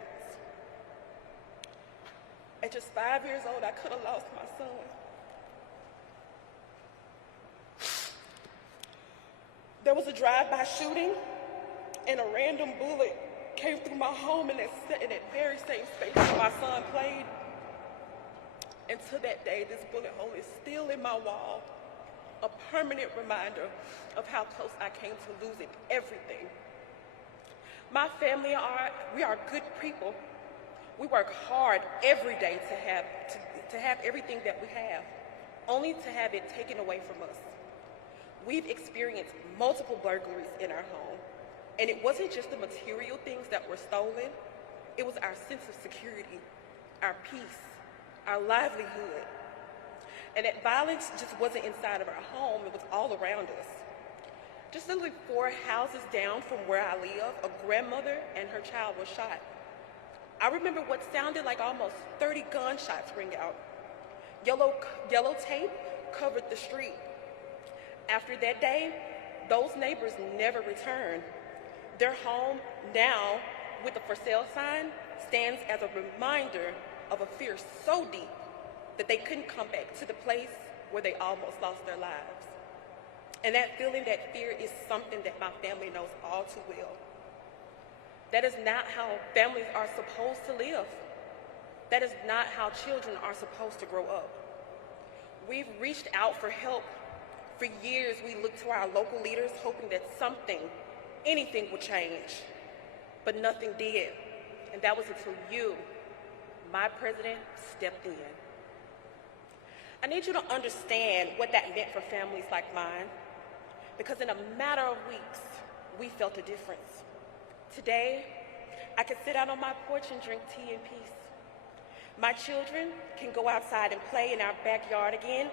At just 5 years old, I could have lost my son. There was a drive-by shooting, and a random bullet came through my home in that very same space where my son played. And to that day, this bullet hole is still in my wall, a permanent reminder of how close I came to losing everything. My family we are good people. We work hard every day to have everything that we have, only to have it taken away from us. We've experienced multiple burglaries in our home, and it wasn't just the material things that were stolen, it was our sense of security, our peace, our livelihood. And that violence just wasn't inside of our home, it was all around us. Just literally 4 houses down from where I live, a grandmother and her child was shot. I remember what sounded like almost 30 gunshots ring out. Yellow tape covered the street. After that day, those neighbors never returned. Their home now, with the for sale sign, stands as a reminder of a fear so deep that they couldn't come back to the place where they almost lost their lives. And that feeling, that fear, is something that my family knows all too well. That is not how families are supposed to live. That is not how children are supposed to grow up. We've reached out for help. For years, we looked to our local leaders hoping that something, anything would change, but nothing did. And that was until you, my president, stepped in. I need you to understand what that meant for families like mine, because in a matter of weeks, we felt a difference. Today, I can sit out on my porch and drink tea in peace. My children can go outside and play in our backyard again,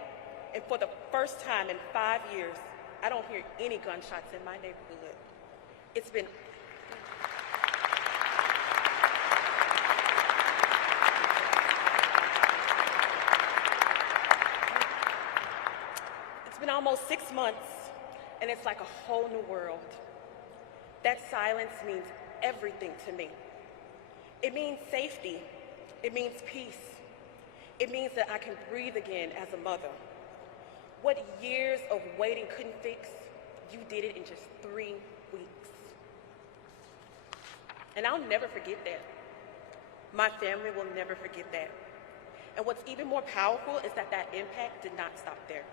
and for the first time in 5 years, I don't hear any gunshots in my neighborhood. It's been almost 6 months, and it's like a whole new world. That silence means everything to me. It means safety. It means peace. It means that I can breathe again as a mother. What years of waiting couldn't fix, you did it in just 3 weeks. And I'll never forget that. My family will never forget that. And what's even more powerful is that that impact did not stop there.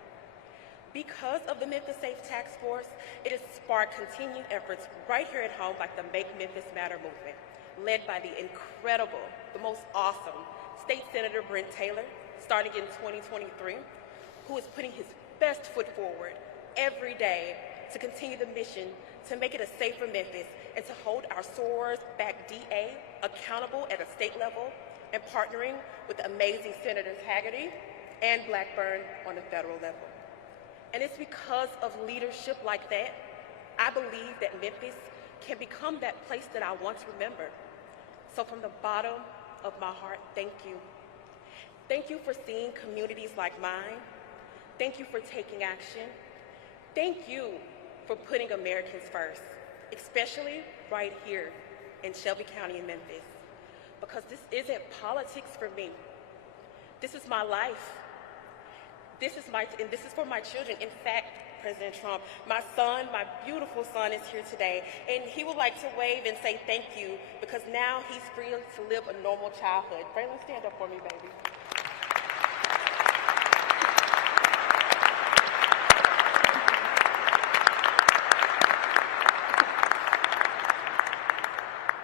Because of the Memphis Safe Task Force, it has sparked continued efforts right here at home, like the Make Memphis Matter movement, led by the incredible, the most awesome State Senator Brent Taylor, starting in 2023, who is putting his best foot forward every day to continue the mission to make it a safer Memphis and to hold our SOARs back DA accountable at a state level, and partnering with amazing Senators Hagerty and Blackburn on the federal level. And it's because of leadership like that, I believe that Memphis can become that place that I once remembered. So from the bottom of my heart, thank you. Thank you for seeing communities like mine. Thank you for taking action. Thank you for putting Americans first, especially right here in Shelby County in Memphis. Because this isn't politics for me. This is my life. This is for my children. In fact, President Trump, my son, my beautiful son, is here today, and he would like to wave and say thank you, because now he's free to live a normal childhood. Braylon, stand up for me, baby.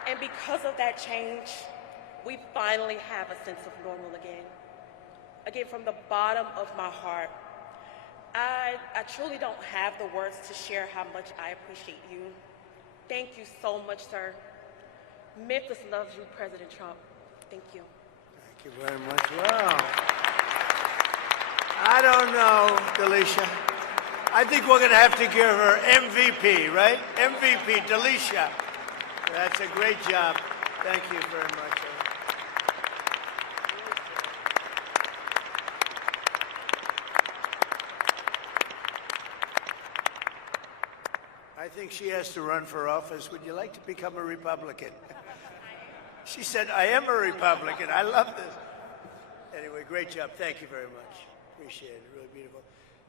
And because of that change, we finally have a sense of normal again. Again, from the bottom of my heart, I truly don't have the words to share how much I appreciate you. Thank you so much, sir. Memphis loves you, President Trump. Thank you. Thank you very much. Wow. I don't know, Delisha. I think we're going to have to give her MVP, right? MVP, Delisha. That's a great job. Thank you very much. I think she has to run for office. Would you like to become a Republican? She said, I am a Republican. I love this. Anyway, great job. Thank you very much. Appreciate it. Really beautiful.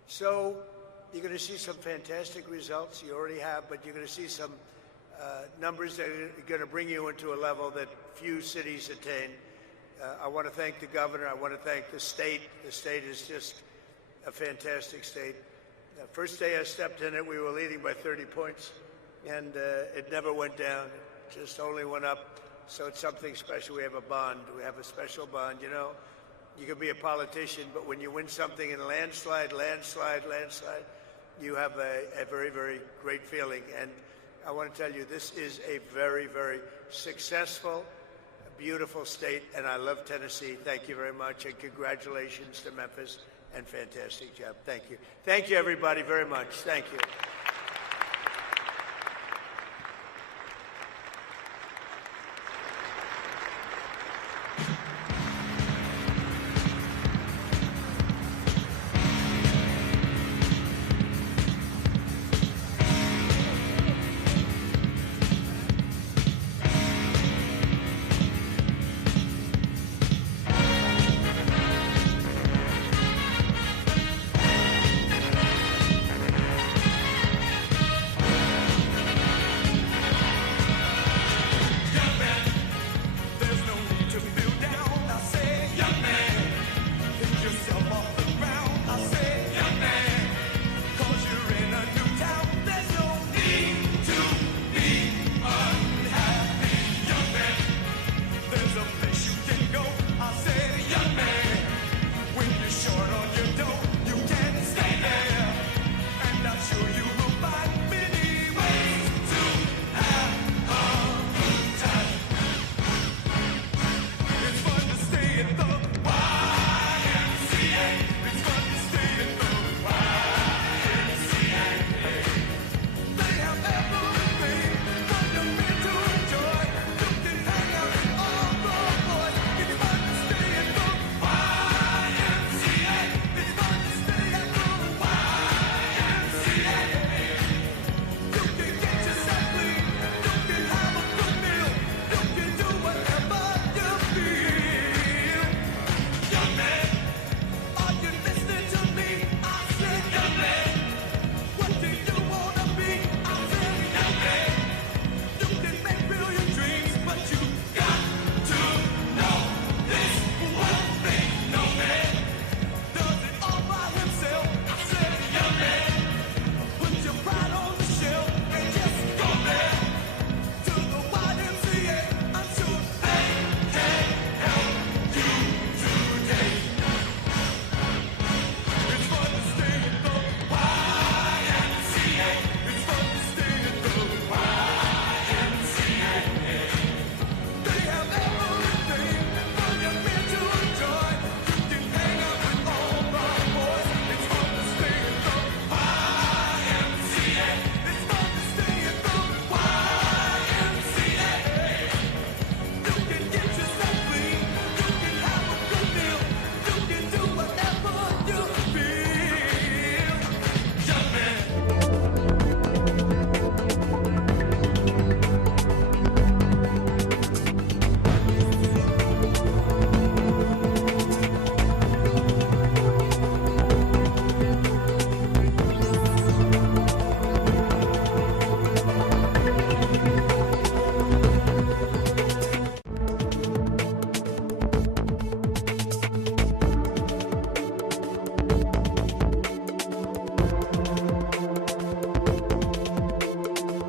So you're going to see some fantastic results. You already have, but you're going to see some numbers that are going to bring you into a level that few cities attain. I want to thank the governor. I want to thank the state. The state is just a fantastic state. The first day I stepped in it, we were leading by 30 points, and it never went down. It just only went up. So it's something special. We have a bond. We have a special bond. You know, you can be a politician, but when you win something in a landslide, you have a very, very great feeling. And I want to tell you, this is a very, very successful, beautiful state, and I love Tennessee. Thank you very much, and congratulations to Memphis, and fantastic job. Thank you. Thank you, everybody, very much. Thank you.